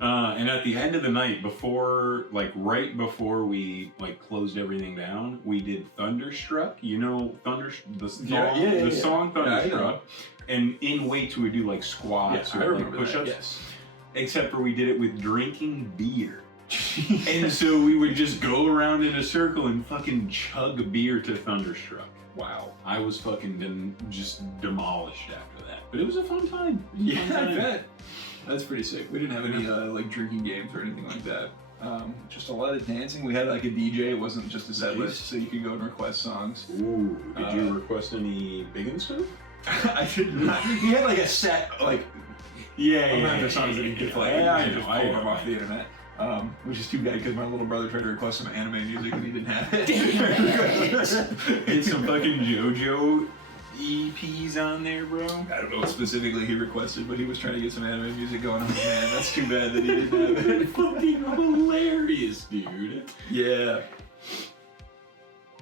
And at the end of the night, right before we like closed everything down, we did Thunderstruck. You know, the song Thunderstruck. And in weights, we would do like squats or like push-ups. Yes. Except for we did it with drinking beer. And so we would just go around in a circle and fucking chug beer to Thunderstruck. Wow. I was fucking just demolished after that. But it was a fun time. I bet. That's pretty sick. We didn't have any like drinking games or anything like that. Just a lot of dancing. We had like a DJ. It wasn't just a set list, so you could go and request songs. Ooh. Did you request any big and stuff? I did not. He had like a set like amount of songs that he could play. I just pulled them off the internet. Which is too bad because my little brother tried to request some anime music and he didn't have it. It's some fucking JoJo EPs on there, bro. I don't know what specifically he requested, but he was trying to get some anime music going on. Man, that's too bad that he didn't have it. Fucking hilarious, dude. Yeah.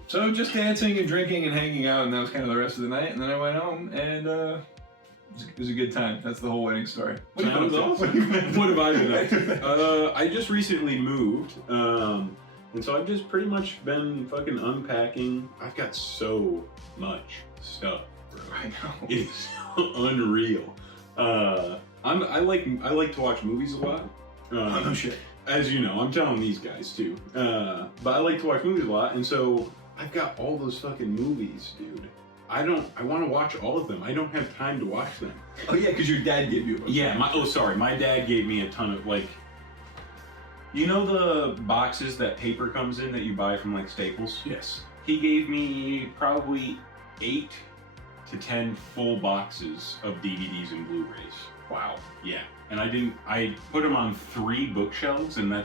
So just dancing and drinking and hanging out, and that was kind of the rest of the night. And then I went home, and it was a good time. That's the whole wedding story. Sounds awesome. What have I been up to? I just recently moved, and so I've just pretty much been fucking unpacking. I've got so much stuff, bro. I know. It's unreal. I like to watch movies a lot. Oh shit. As you know, I'm telling these guys too. But I like to watch movies a lot, and so I've got all those fucking movies, dude. I want to watch all of them. I don't have time to watch them. Oh yeah, because your dad gave you a bunch. Yeah, my dad gave me a ton of like, you know the boxes that paper comes in that you buy from like Staples? Yes. He gave me probably 8 to 10 full boxes of DVDs and Blu-rays. Wow. Yeah, and I put them on 3 bookshelves, and I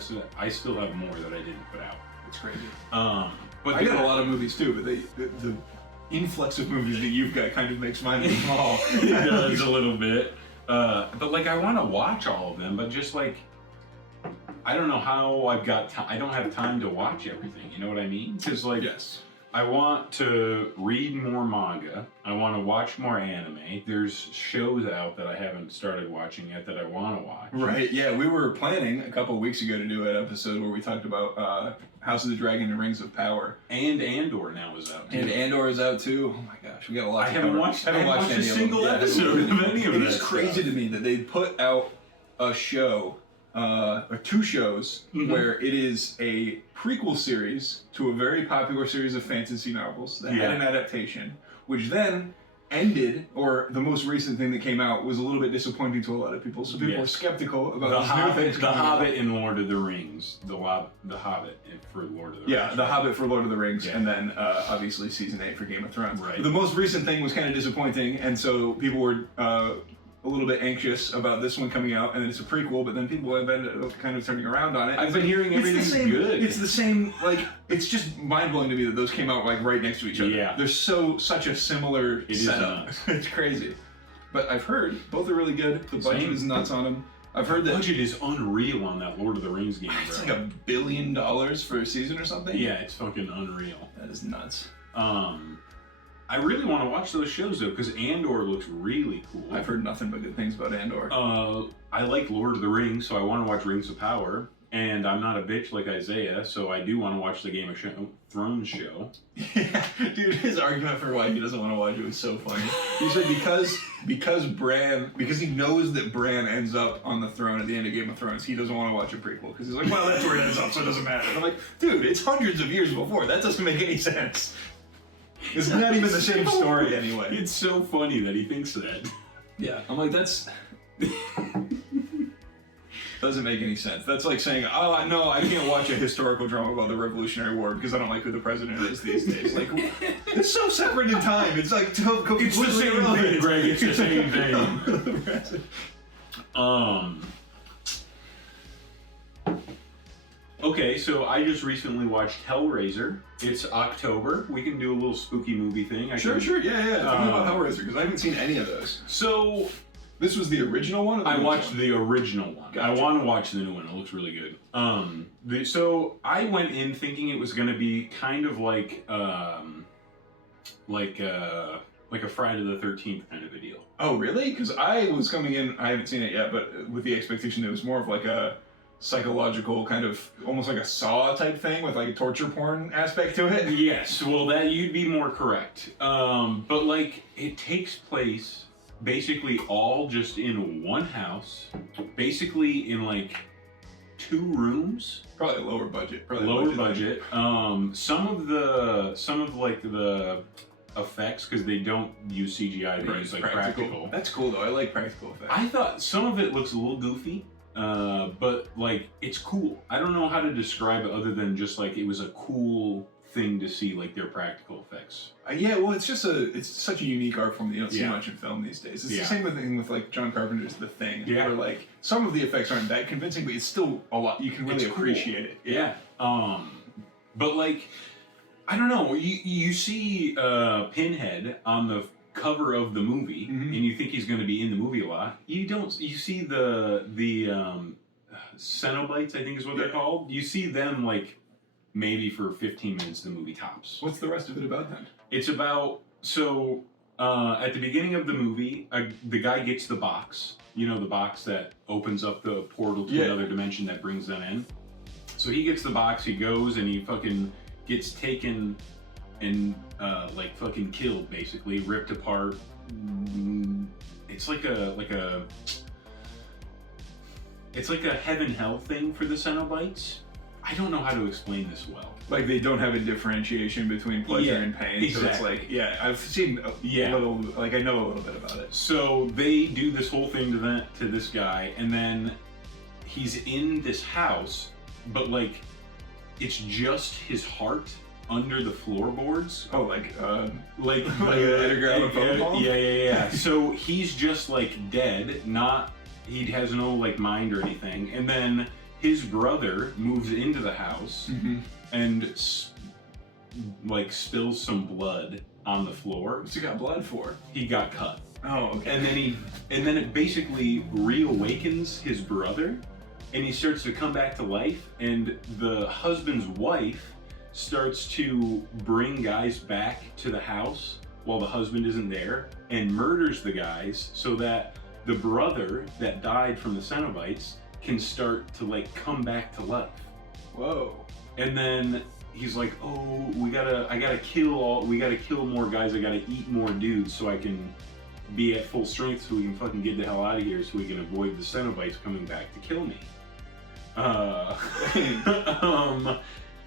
still have more that I didn't put out. That's crazy. But I got a lot of movies too, but the influx of movies that you've got kind of makes mine small. It does a little bit. But like I want to watch all of them, but just like I don't know how I don't have time to watch everything. You know what I mean? Because like yes. I want to read more manga. I want to watch more anime. There's shows out that I haven't started watching yet that I want to watch. Right, yeah. We were planning a couple of weeks ago to do an episode where we talked about House of the Dragon and Rings of Power. And Andor now is out too. And Andor is out too. Oh my gosh, we got a lot I haven't watched a single them. episode of any of that. It is crazy to me that they put out a show, or 2 shows, where it is a prequel series to a very popular series of fantasy novels that had an adaptation, which then ended, or the most recent thing that came out was a little bit disappointing to a lot of people. So people were skeptical about the Hobbit in Lord of the Rings, the Hobbit for Lord of the Rings. Yeah, the Hobbit for Lord of the Rings, and then obviously season 8 for Game of Thrones. Right. The most recent thing was kind of disappointing, and so people were a little bit anxious about this one coming out, and it's a prequel, but then people have ended up kind of turning around on it. I've been hearing everything's good. It's the same, like, it's just mind-blowing to me that those came out, like, right next to each other. Yeah. They're such a similar setup. It's crazy. But I've heard both are really good. The budget is nuts on them. I've heard that budget is unreal on that Lord of the Rings game, it's bro. like $1 billion for a season or something. Yeah, it's fucking unreal. That is nuts. I really want to watch those shows though, because Andor looks really cool. I've heard nothing but good things about Andor. I like Lord of the Rings, so I want to watch Rings of Power. And I'm not a bitch like Isaiah, so I do want to watch the Game of Thrones show. Yeah, dude, his argument for why he doesn't want to watch it was so funny. He said because he knows that Bran ends up on the throne at the end of Game of Thrones, he doesn't want to watch a prequel because he's like, well, that's where it ends up, so it doesn't matter. And I'm like, dude, it's hundreds of years before. That doesn't make any sense. It's not even the same story anyway. It's so funny that he thinks that. Yeah, I'm like, that's. Doesn't make any sense. That's like saying, oh, no, I can't watch a historical drama about the Revolutionary War because I don't like who the president is these days. Like, it's so separate in time. It's like, It's the same thing, Greg. It's the same thing. Okay, so I just recently watched Hellraiser. It's October. We can do a little spooky movie thing. Sure, yeah. Tell me about Hellraiser because I haven't seen any of those. So... This was the original one? Or I watched the original one. Gotcha. I want to watch the new one. It looks really good. So I went in thinking it was going to be kind of like a Friday the 13th kind of a deal. Oh, really? Because I was coming in, I haven't seen it yet, but with the expectation it was more of like a psychological kind of, almost like a Saw type thing with like a torture porn aspect to it. Yes, well that you'd be more correct. But like it takes place basically all just in one house, basically in like 2 rooms. Probably lower budget. Lower budget. Some of the effects, because they don't use CGI, they use like practical. That's cool though. I like practical effects. I thought some of it looks a little goofy, but like it's cool. I don't know how to describe it other than just like it was a cool thing to see, like their practical effects. Yeah, well, it's such a unique art form that you don't see Yeah. much in film these days. It's Yeah. the same thing with like John Carpenter's The Thing, Yeah. where like some of the effects aren't that convincing, but it's still a lot. You can really It's cool. appreciate it. Yeah. But like, I don't know. You see Pinhead on the cover of the movie, Mhm. and you think he's going to be in the movie a lot. You don't. You see the Cenobites, I think is what they're called. You see them like maybe for 15 minutes the movie tops. What's the rest of it about then? It's about, so at the beginning of the movie, the guy gets the box. You know, the box that opens up the portal to another dimension that brings them in. So he gets the box, he goes and he fucking gets taken and like fucking killed, basically, ripped apart. It's like a heaven-hell thing for the Cenobites. I don't know how to explain this well. Like they don't have a differentiation between pleasure and pain. Exactly. So it's like, yeah, I've seen a little, like I know a little bit about it. So they do this whole thing to this guy, and then he's in this house, but like it's just his heart under the floorboards. Oh, like like Edgar Allan Poe? Yeah. So he's just like dead, he has no like mind or anything, and then his brother moves into the house and like spills some blood on the floor. What's he got blood for? He got cut. Oh, okay. And then it basically reawakens his brother, and he starts to come back to life, and the husband's wife starts to bring guys back to the house while the husband isn't there, and murders the guys so that the brother that died from the Cenobites can start to like come back to life. Whoa. And then he's like, oh, we gotta kill more guys, I gotta eat more dudes so I can be at full strength so we can fucking get the hell out of here so we can avoid the Cenobites coming back to kill me.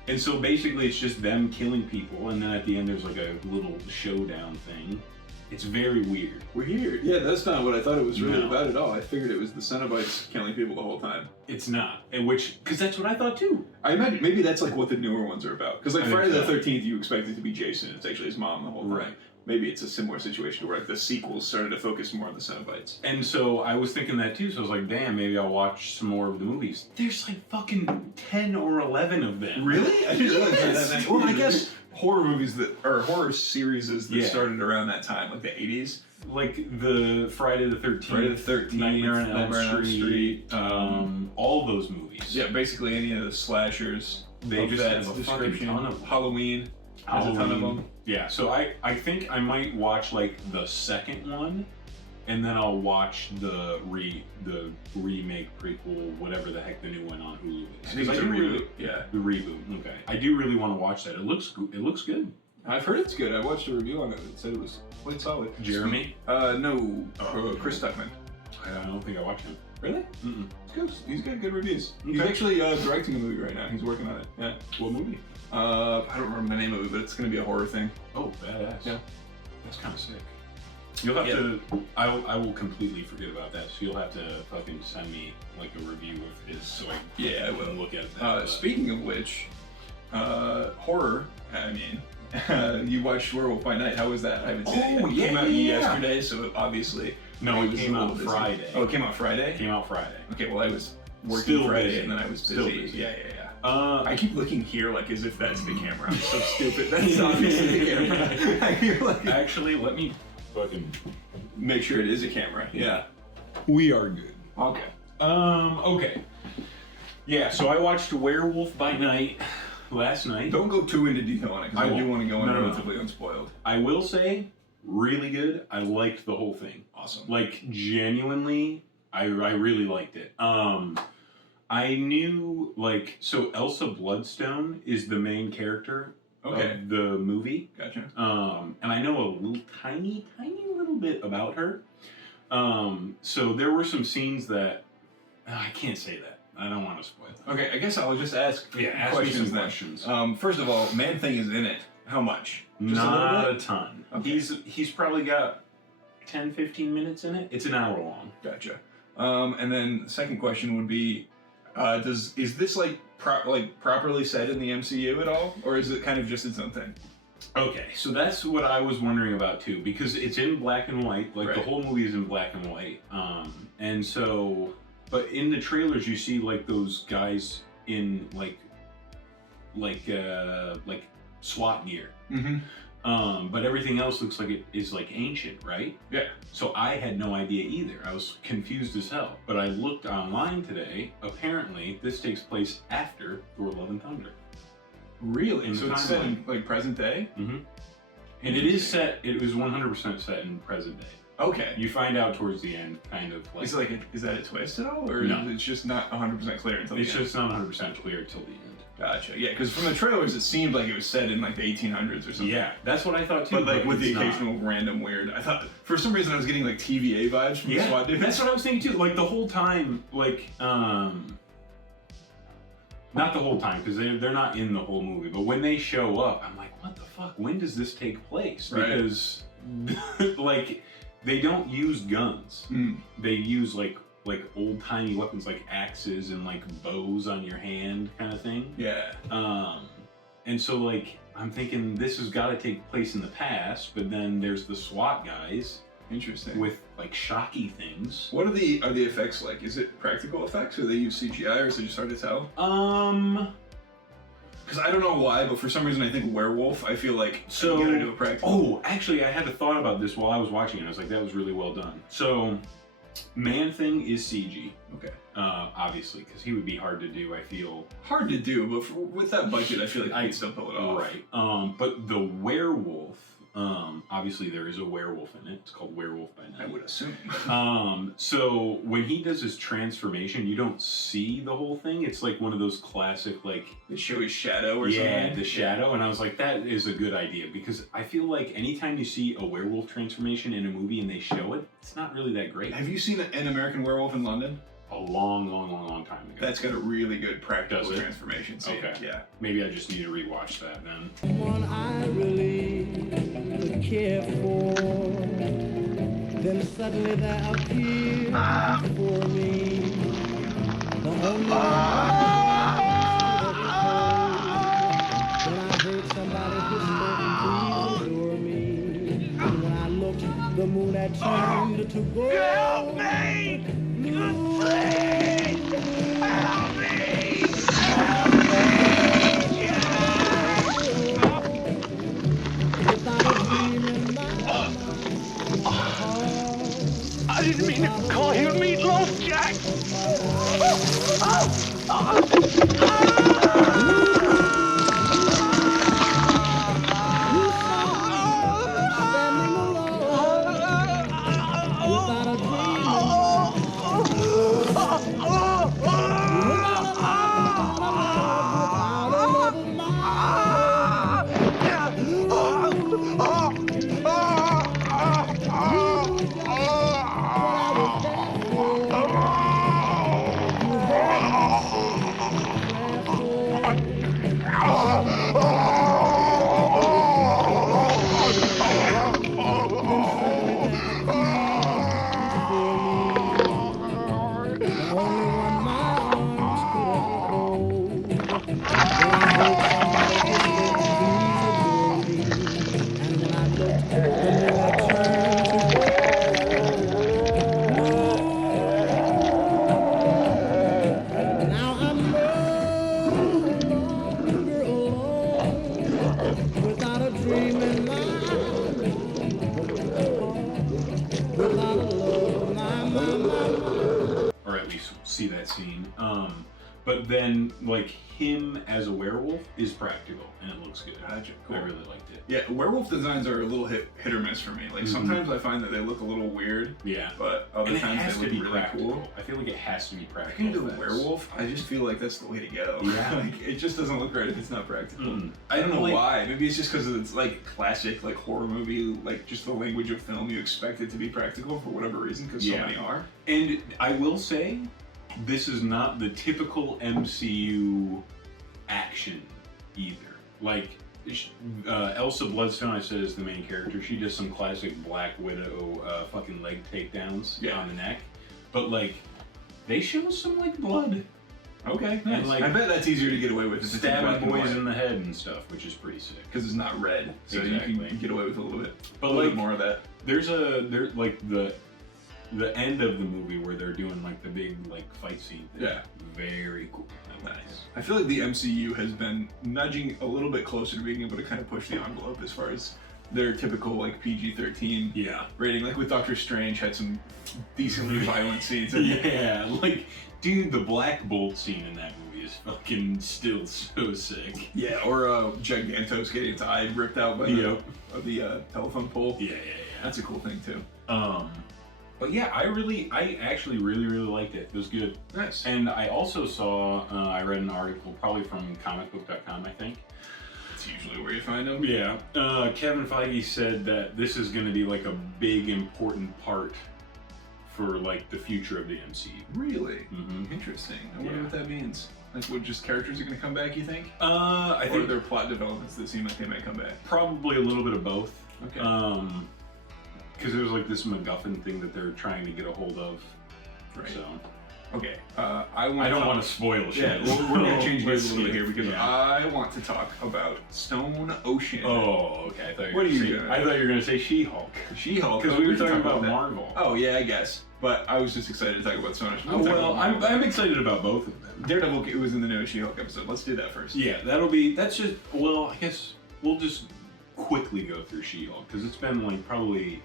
And so basically it's just them killing people, and then at the end there's like a little showdown thing. It's very weird. Weird. Yeah, that's not what I thought it was really No. about at all. I figured it was the Cenobites killing people the whole time. It's not. Because that's what I thought too. I imagine maybe that's like what the newer ones are about. Because like I think Friday the so. 13th, you expect it to be Jason. It's actually his mom the whole time. Right. Maybe it's a similar situation where like the sequels started to focus more on the Cenobites. And so I was thinking that too, so I was like, damn, maybe I'll watch some more of the movies. There's like fucking 10 or 11 of them. Really? I didn't realize there were that many. Well, I guess horror movies or horror series that Yeah. started around that time, like the 80s. Like the Friday the 13th, Friday the 13th, Nightmare on Nightmare on Elm Elm Street, Street, all those movies. Yeah, basically any of the slashers. They of just that have a fucking description. ton of them. Halloween has a ton of them. Yeah, so I think I might watch like the second one, and then I'll watch the remake, prequel, whatever the heck the new one on Hulu is. I think it's a reboot. Yeah, the reboot. Okay, I do really want to watch that. It looks good. I've heard it's good. I watched a review on it. It said it was quite solid. Jeremy? No, Chris Tuckman. I don't think I watched him. Really? Mm-mm. It's good. He's got good reviews. Okay. He's actually directing a movie right now. He's working on it. Yeah. What movie? I don't remember the name of it, but it's gonna be a horror thing. Oh, badass. Yeah. That's kind of sick. You'll have to. I will completely forget about that. So you'll have to fucking send me like a review of his, so I will look at that. Speaking of which, horror. I mean, you watched Werewolf by Night. How was that? I haven't seen it yet. It came out yesterday, so obviously. No, it came out Friday. Oh, it came out Friday? It came out Friday. Okay, well, I was working Still Friday busy. and then I was busy. Still busy. Yeah. I I keep looking here like as if that's the camera. I'm so stupid. That's obviously the camera. I feel like actually let me fucking make sure it is a camera. Yeah. We are good. Okay. Okay. Yeah, so I watched Werewolf by Night last night. Don't go too into detail on it because I do want to go in relatively unspoiled. I will say, really good. I liked the whole thing. Awesome. Like, genuinely, I really liked it. I knew, like, so Elsa Bloodstone is the main character of the movie. Gotcha. And I know a little tiny little bit about her. So there were some scenes that, I can't say that. I don't want to spoil it. Okay, I guess I'll just ask questions. Questions. First of all, Man-Thing is in it. How much? Just not a ton. Okay. He's probably got 10, 15 minutes in it. It's an hour long. Gotcha. And then the second question would be, is this like properly set in the MCU at all, or is it kind of just its own thing? Okay, so that's what I was wondering about too, because it's in black and white. Like the whole movie is in black and white, and so, but in the trailers you see like those guys in like SWAT gear. Mm-hmm. But everything else looks like it is like ancient, right? Yeah. So I had no idea either. I was confused as hell. But I looked online today. Apparently, this takes place after Thor: Love and Thunder. Really? So it's set in like present day? Mm-hmm. And it is set. It was 100% set in present day. Okay. You find out towards the end, kind of like. Is it like is that a twist at all, or no? It's just not 100% clear until the end? It's just not 100% clear until the end. Gotcha. Yeah, because from the trailers it seemed like it was set in like the 1800s or something. Yeah, that's what I thought too. But like with the occasional random weird, I thought for some reason I was getting like TVA vibes from the SWAT dudes. That's what I was thinking too. Like the whole time, like not the whole time because they're not in the whole movie. But when they show up, I'm like, what the fuck? When does this take place? Right. Because like they don't use guns. They use like old timey weapons like axes and like bows on your hand kind of thing. Yeah. And so like I'm thinking this has got to take place in the past, but then there's the SWAT guys. Interesting. With like shocky things. What are the effects like? Is it practical effects, or they use CGI, or is it just hard to tell? Because I don't know why, but for some reason I think Werewolf. I feel like you gotta do a practical. Oh, actually, I had a thought about this while I was watching it. I was like, that was really well done. So, Man-Thing is CG. Okay. Obviously, because he would be hard to do. I feel hard to do, but with that budget, I feel like I could still pull it off. Right. But the werewolf. Obviously there is a werewolf in it. It's called Werewolf by Night. I would assume. So when he does his transformation, you don't see the whole thing. It's like one of those classic, like... They show his shadow or something? Yeah, the shadow. And I was like, that is a good idea. Because I feel like anytime you see a werewolf transformation in a movie and they show it, it's not really that great. Have you seen An American Werewolf in London? A long time ago. That's got a really good practical transformation scene. Okay. Yeah. Maybe I just need to rewatch that then. One I really care for, then suddenly there appears for me the only one when I heard somebody whisper, please adore me. And when I looked, the moon had turned to gold. Help me! Please! Help me! without a dream in mind, without a love, my. Or at least see that scene. But then, like, him as a werewolf is practical, and it looks good. Gotcha, cool. I really liked it. Yeah, werewolf designs are a little hit or miss for me. Like, sometimes I find that they look a little weird. Yeah. But other times they look really cool. I feel like it has to be practical. If you're gonna do a werewolf, I just feel like that's the way to go. Yeah. Like, it just doesn't look right if it's not practical. I don't know why. Maybe it's just because it's like classic, like horror movie, like just the language of film. You expect it to be practical for whatever reason, because so many are. And I will say, this is not the typical MCU action either. Like, Elsa Bloodstone, I said, is the main character. She does some classic Black Widow fucking leg takedowns on the neck. But, like, they show some, like, blood. Okay, nice. And, like, I bet that's easier to get away with. Stabbing boys in the head and stuff, which is pretty sick. Because it's not red, so you can get away with a little bit. But, a little bit more of that. There's like, the end of the movie where they're doing like the big like fight scene thing. Yeah. Very cool. Nice. I feel like the MCU has been nudging a little bit closer to being able to kind of push the envelope as far as their typical like PG-13 rating. Like with Doctor Strange had some decently violent scenes. Yeah, like dude, the Black Bolt scene in that movie is fucking still so sick. Yeah, or Gigantos getting its eye ripped out by the telephone pole. Yeah. That's a cool thing too. But yeah, I actually really liked it. It was good. Nice. And I also saw, I read an article, probably from comicbook.com, I think. That's usually where you find them. Yeah. Kevin Feige said that this is going to be like a big, important part for like the future of the MCU. Really? Interesting. I wonder what that means. Like, what, just characters are going to come back, you think? I think there are plot developments that seem like they might come back? Probably a little bit of both. Okay. Because there's like this MacGuffin thing that they're trying to get a hold of. Right. So. Okay. I don't want to spoil shit. Yeah, we're going to change gears a little bit here because I want to talk about Stone Ocean. Oh, okay. I thought you were going to say She-Hulk. She-Hulk? Because we were talking about Marvel. Oh, yeah, I guess. But I was just excited to talk about Stone Ocean. I'm excited about both of them. Daredevil was in the new She-Hulk episode. Let's do that first. Yeah, I guess we'll just quickly go through She-Hulk because it's been like probably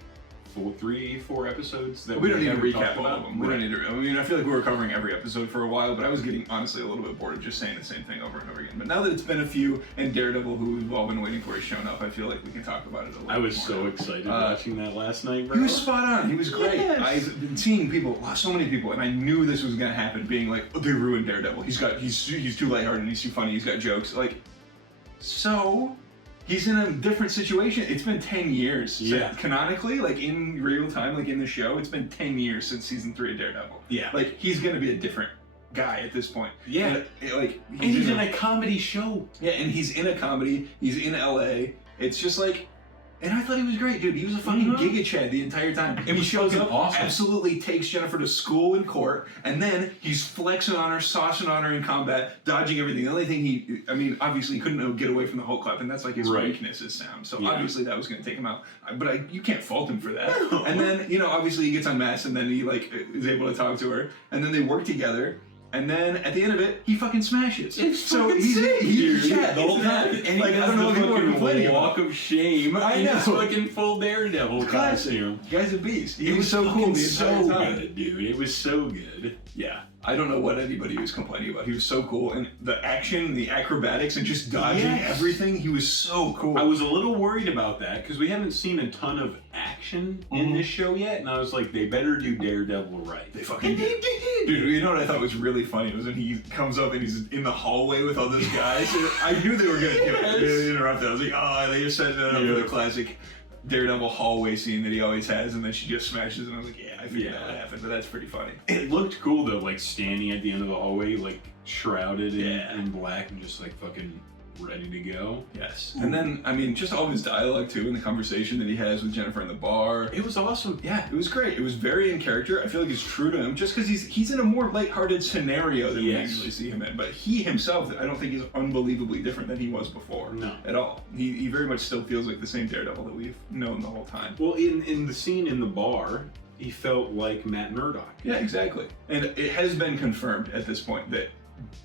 4 episodes that we don't need to recap all about. of them. We don't need to. I mean, I feel like we were covering every episode for a while, but I was getting honestly a little bit bored of just saying the same thing over and over again. But now that it's been a few, and Daredevil, who we've all been waiting for, has shown up, I feel like we can talk about it a little bit more. I was so excited watching that last night, bro. He was spot on. He was great. Yes. I've been seeing people, so many people, and I knew this was going to happen, being like, oh, they ruined Daredevil. He's too lighthearted, he's too funny, he's got jokes. Like, so... He's in a different situation. It's been 10 years. Yeah. So canonically, like in real time, like in the show, it's been 10 years since season 3 of Daredevil. Yeah. Like, he's going to be a different guy at this point. Yeah. And he's in a comedy show. Yeah, and he's in a comedy. He's in LA. It's just like... And I thought he was great, dude. He was a fucking Giga Chad the entire time. And he shows up, absolutely takes Jennifer to school and court, and then he's flexing on her, saucing on her in combat, dodging everything. The only thing obviously he couldn't get away from the Hulk clap, and that's like his weakness is sound. So obviously that was going to take him out. But you can't fault him for that. And then, obviously he gets unmasked, and then he is able to talk to her, and then they work together. And then at the end of it, he fucking smashes. So he's Chad the whole time. And like, I don't know if people are complaining about walk of shame. I know. His fucking full Daredevil costume. Guy's a beast. He was so cool. So good, dude. It was so good. Yeah. I don't know what anybody was complaining about. He was so cool. And the action, the acrobatics, and just dodging everything, he was so cool. I was a little worried about that because we haven't seen a ton of action in this show yet. And I was like, they better do Daredevil right. They fucking did. Dude, you know what I thought was really funny was when he comes up and he's in the hallway with all those guys. I knew they were going to do it. They interrupted. I was like, oh, they just set it up for the classic Daredevil hallway scene that he always has, and then she just smashes, and I was like, yeah, I figured that would happen, but that's pretty funny. It looked cool though, like standing at the end of the hallway, like shrouded in black and just like fucking ready to go. Yes. And then, I mean, just all his dialogue too, and the conversation that he has with Jennifer in the bar. It was awesome. Yeah, it was great. It was very in character. I feel like it's true to him, just because he's in a more lighthearted scenario than we usually see him in. But he himself, I don't think is unbelievably different than he was before. No. At all. He very much still feels like the same Daredevil that we've known the whole time. Well, in the scene in the bar, he felt like Matt Murdock. Yeah, exactly. And it has been confirmed at this point that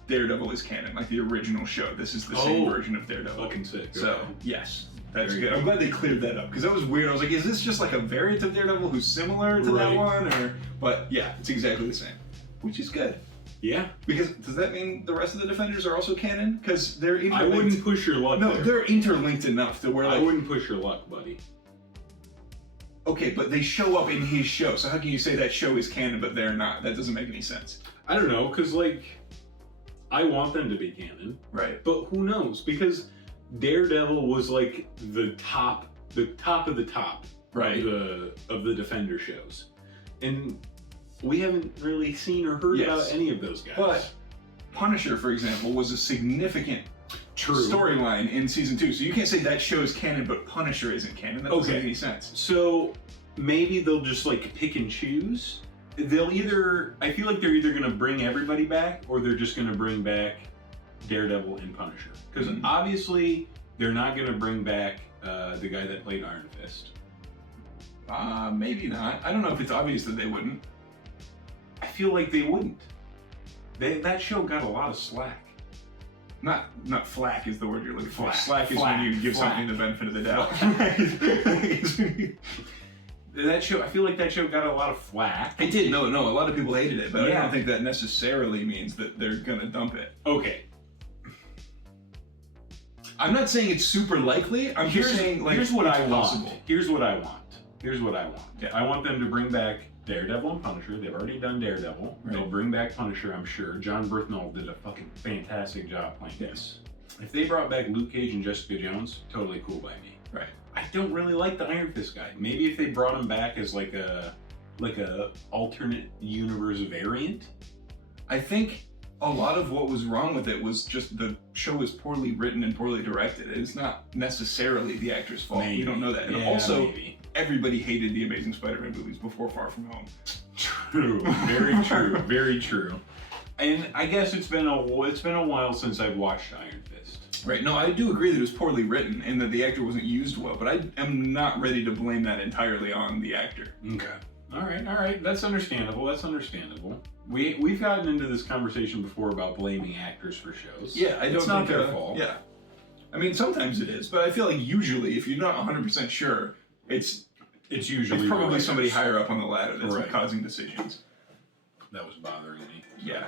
Daredevil is canon, like the original show. This is the same version of Daredevil. Fucking sick. So, Okay. yes, that's Very good. good. I'm glad they cleared that up, because that was weird. I was like, is this just like a variant of Daredevil who's similar to that Right. one? But yeah, it's exactly the same, which is good. Yeah. Because does that mean the rest of the Defenders are also canon? Because they're interlinked. I wouldn't push your luck No, there. they're interlinked enough to where I like... wouldn't push your luck, buddy. Okay, but they show up in his show, so how can you say that show is canon but they're not? That doesn't make any sense. I don't know, because, like, I want them to be canon. Right. But who knows? Because Daredevil was, like, the top of the top Right. of the Defender shows. And we haven't really seen or heard Yes. about any of those guys. But Punisher, for example, was a significant True. storyline in season 2. So you can't say that show is canon, but Punisher isn't canon. That doesn't Okay. make any sense. So maybe they'll just like pick and choose. They'll either, I feel like they're either going to bring everybody back or they're just going to bring back Daredevil and Punisher. Because obviously they're not going to bring back the guy that played Iron Fist. Maybe not. I don't know if it's obvious that they wouldn't. I feel like they wouldn't. That show got a lot of slack. Not flack is the word you're looking for. Flack. Slack is Flack. when you give Flack. something the benefit of the doubt. That show, I feel like that show got a lot of flack. It did. No, a lot of people hated it, but I Yeah. don't think that necessarily means that they're gonna dump it. Okay. I'm not saying it's super likely. I'm just saying like here's what it's I possible. want. Here's what I want. Yeah. I want them to bring back Daredevil and Punisher. They've already done Daredevil. Right. They'll bring back Punisher, I'm sure. John Bernthal did a fucking fantastic job playing Yes. this. If they brought back Luke Cage and Jessica Jones, totally cool by me. Right. I don't really like the Iron Fist guy. Maybe if they brought him back as like a alternate universe variant. I think a lot of what was wrong with it was just the show is poorly written and poorly directed. It's not necessarily the actor's fault. Maybe. We don't know that. And Yeah, also, maybe. everybody hated the Amazing Spider-Man movies before Far From Home. True. Very true. Very true. And I guess it's been a while since I've watched Iron Fist. Right. No, I do agree that it was poorly written and that the actor wasn't used well, but I am not ready to blame that entirely on the actor. Okay. All right. That's understandable. We've gotten into this conversation before about blaming actors for shows. Yeah, I don't It's not think, their fault. Yeah. I mean, sometimes it is, but I feel like usually, if you're not 100% sure, it's usually probably writers. somebody higher up on the ladder that's Right. causing decisions. That was bothering me. Yeah.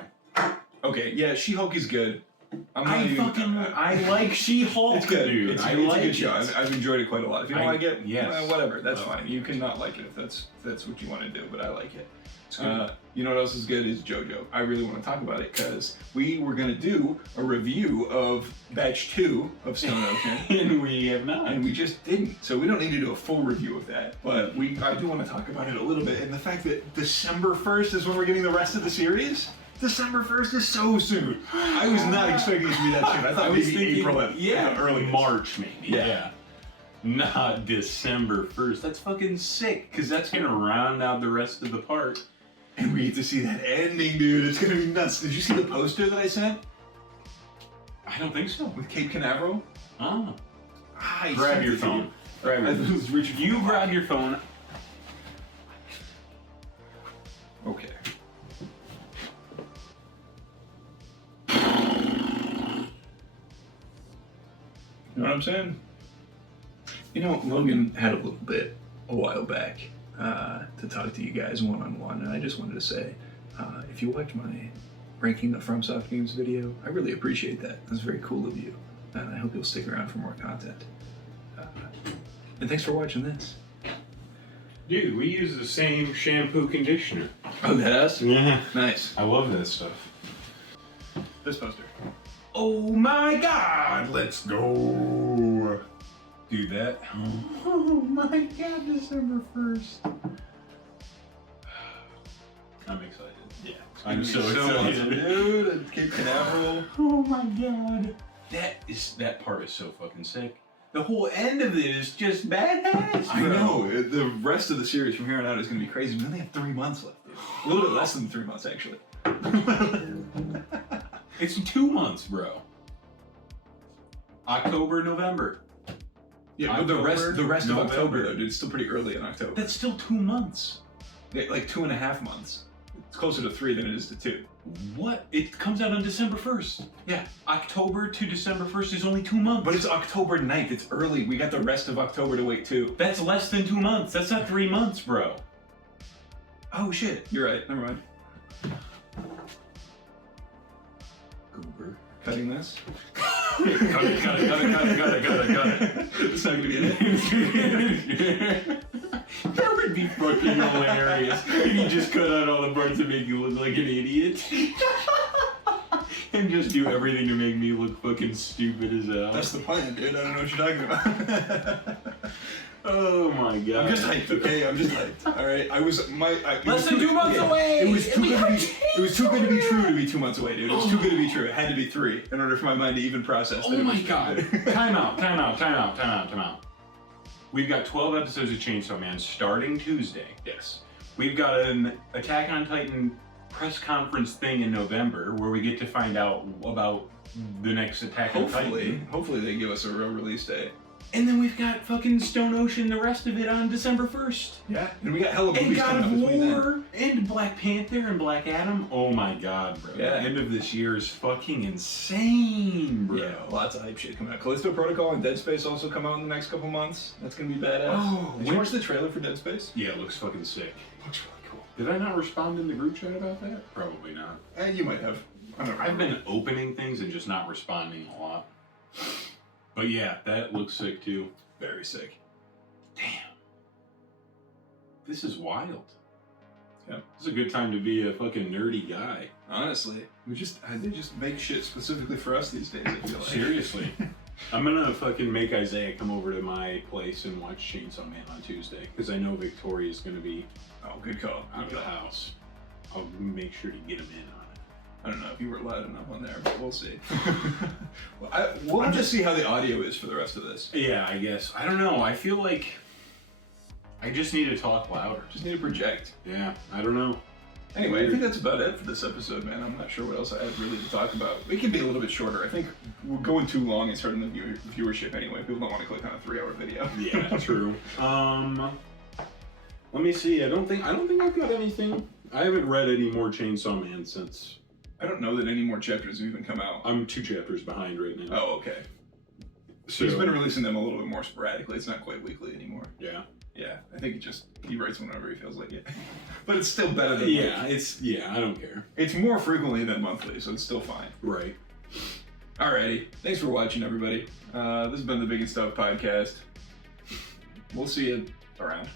Okay, yeah, She-Hulk is good. I like She-Hulk, It's good. dude. It's I a like good show. it. I've enjoyed it quite a lot. If you don't like it, yes. whatever. That's Love fine. it. You can not like it if that's what you want to do, but I like it. It's good. You know what else is good is JoJo. I really want to talk about it because we were going to do a review of Batch 2 of Stone Ocean. And we have not. And we just didn't. So we don't need to do a full review of that. But I do want to talk about it a little bit. And the fact that December 1st is when we're getting the rest of the series. December 1st is so soon. I was not expecting it to be that soon. I thought maybe April at early. March maybe. Yeah. Not December 1st. That's fucking sick, because that's going to round out the rest of the part. And we get to see that ending, dude. It's going to be nuts. Did you see the poster that I sent? I don't think so. With Cape Canaveral? Oh. I Grab sent your it to phone. you. Grab I your phone. was reaching for You my grab pocket. your phone. Okay. You know what I'm saying? You know, Logan had a little bit a while back to talk to you guys one-on-one, and I just wanted to say, if you watch my ranking the FromSoft games video, I really appreciate that. That's very cool of you, and I hope you'll stick around for more content. And thanks for watching this. Dude, we use the same shampoo conditioner. Oh, that's Yeah. nice. I love that stuff. This poster. Oh my god, let's go. Do that. Oh my god, December 1st. I'm excited. Yeah. I'm so awesome, excited. dude. And Cape Canaveral. Oh my god. That part is so fucking sick. The whole end of it is just badass. I bro. know. The rest of the series from here on out is going to be crazy. We only have 3 months left, dude. A little bit less than 3 months, actually. It's 2 months, bro. October, November. Yeah, but the rest of November. October, though, dude, it's still pretty early in October. That's still 2 months. Yeah, like 2.5 months. It's closer to 3 than it is to 2. What? It comes out on December 1st. Yeah. October to December 1st is only 2 months. But it's October 9th. It's early. We got the rest of October to wait, too. That's less than 2 months. That's not 3 months, bro. Oh, shit. You're right. Never mind. Goober. Cutting this? Cut it. It's not gonna be in it. That would be fucking hilarious if you just cut out all the parts that make you look like an idiot. And just do everything to make me look fucking stupid as hell. That's the plan, dude. I don't know what you're talking about. Oh my god. I'm just hyped, okay? I'm just hyped. Alright? Less than 2 months away! It was too good to be true to be 2 months away, dude. It was too good to be true. It had to be 3 in order for my mind to even process that. Oh my god. Time out. We've got 12 episodes of Chainsaw Man starting Tuesday. Yes. We've got an Attack on Titan press conference thing in November where we get to find out about the next Attack on Titan. Hopefully they give us a real release date. And then we've got fucking Stone Ocean, the rest of it on December 1st. Yeah. And we got hella And movies God coming of up between then. War, and Black Panther, and Black Adam. Oh my god, bro. Yeah. The end of this year is fucking insane, bro. Yeah, lots of hype shit coming out. Callisto Protocol and Dead Space also come out in the next couple months. That's gonna be badass. Oh, Did you watch the trailer for Dead Space? Yeah, it looks fucking sick. Looks really cool. Did I not respond in the group chat about that? Probably not. You might have. I don't know. I've been opening things and just not responding a lot. But yeah, that looks sick too. Very sick. Damn. This is wild. Yep. This is a good time to be a fucking nerdy guy. Honestly, they just make shit specifically for us these days, I feel like. Seriously. I'm gonna fucking make Isaiah come over to my place and watch Chainsaw Man on Tuesday, because I know Victoria's gonna be Oh, good call. out of the house. I'll make sure to get him in on it. I don't know if you were loud enough on there, but we'll see. We'll just see how the audio is for the rest of this. Yeah, I guess. I don't know. I feel like I just need to talk louder. Just need to project. Yeah, I don't know. Anyway, I think that's about it for this episode, man. I'm not sure what else I have really to talk about. We can be a little bit shorter. I think we're going too long and starting the viewership anyway. People don't want to click on a 3-hour video. Yeah, true. Let me see. I don't think I've got anything. I haven't read any more Chainsaw Man since. I don't know that any more chapters have even come out. I'm 2 chapters behind right now. Oh, okay. So He's been releasing them a little bit more sporadically. It's not quite weekly anymore. Yeah. Yeah, I think he writes whenever he feels like it. But it's still better than I don't care. It's more frequently than monthly, so it's still fine. Right. Alrighty. Thanks for watching, everybody. This has been the Big and Stuff podcast. We'll see you around.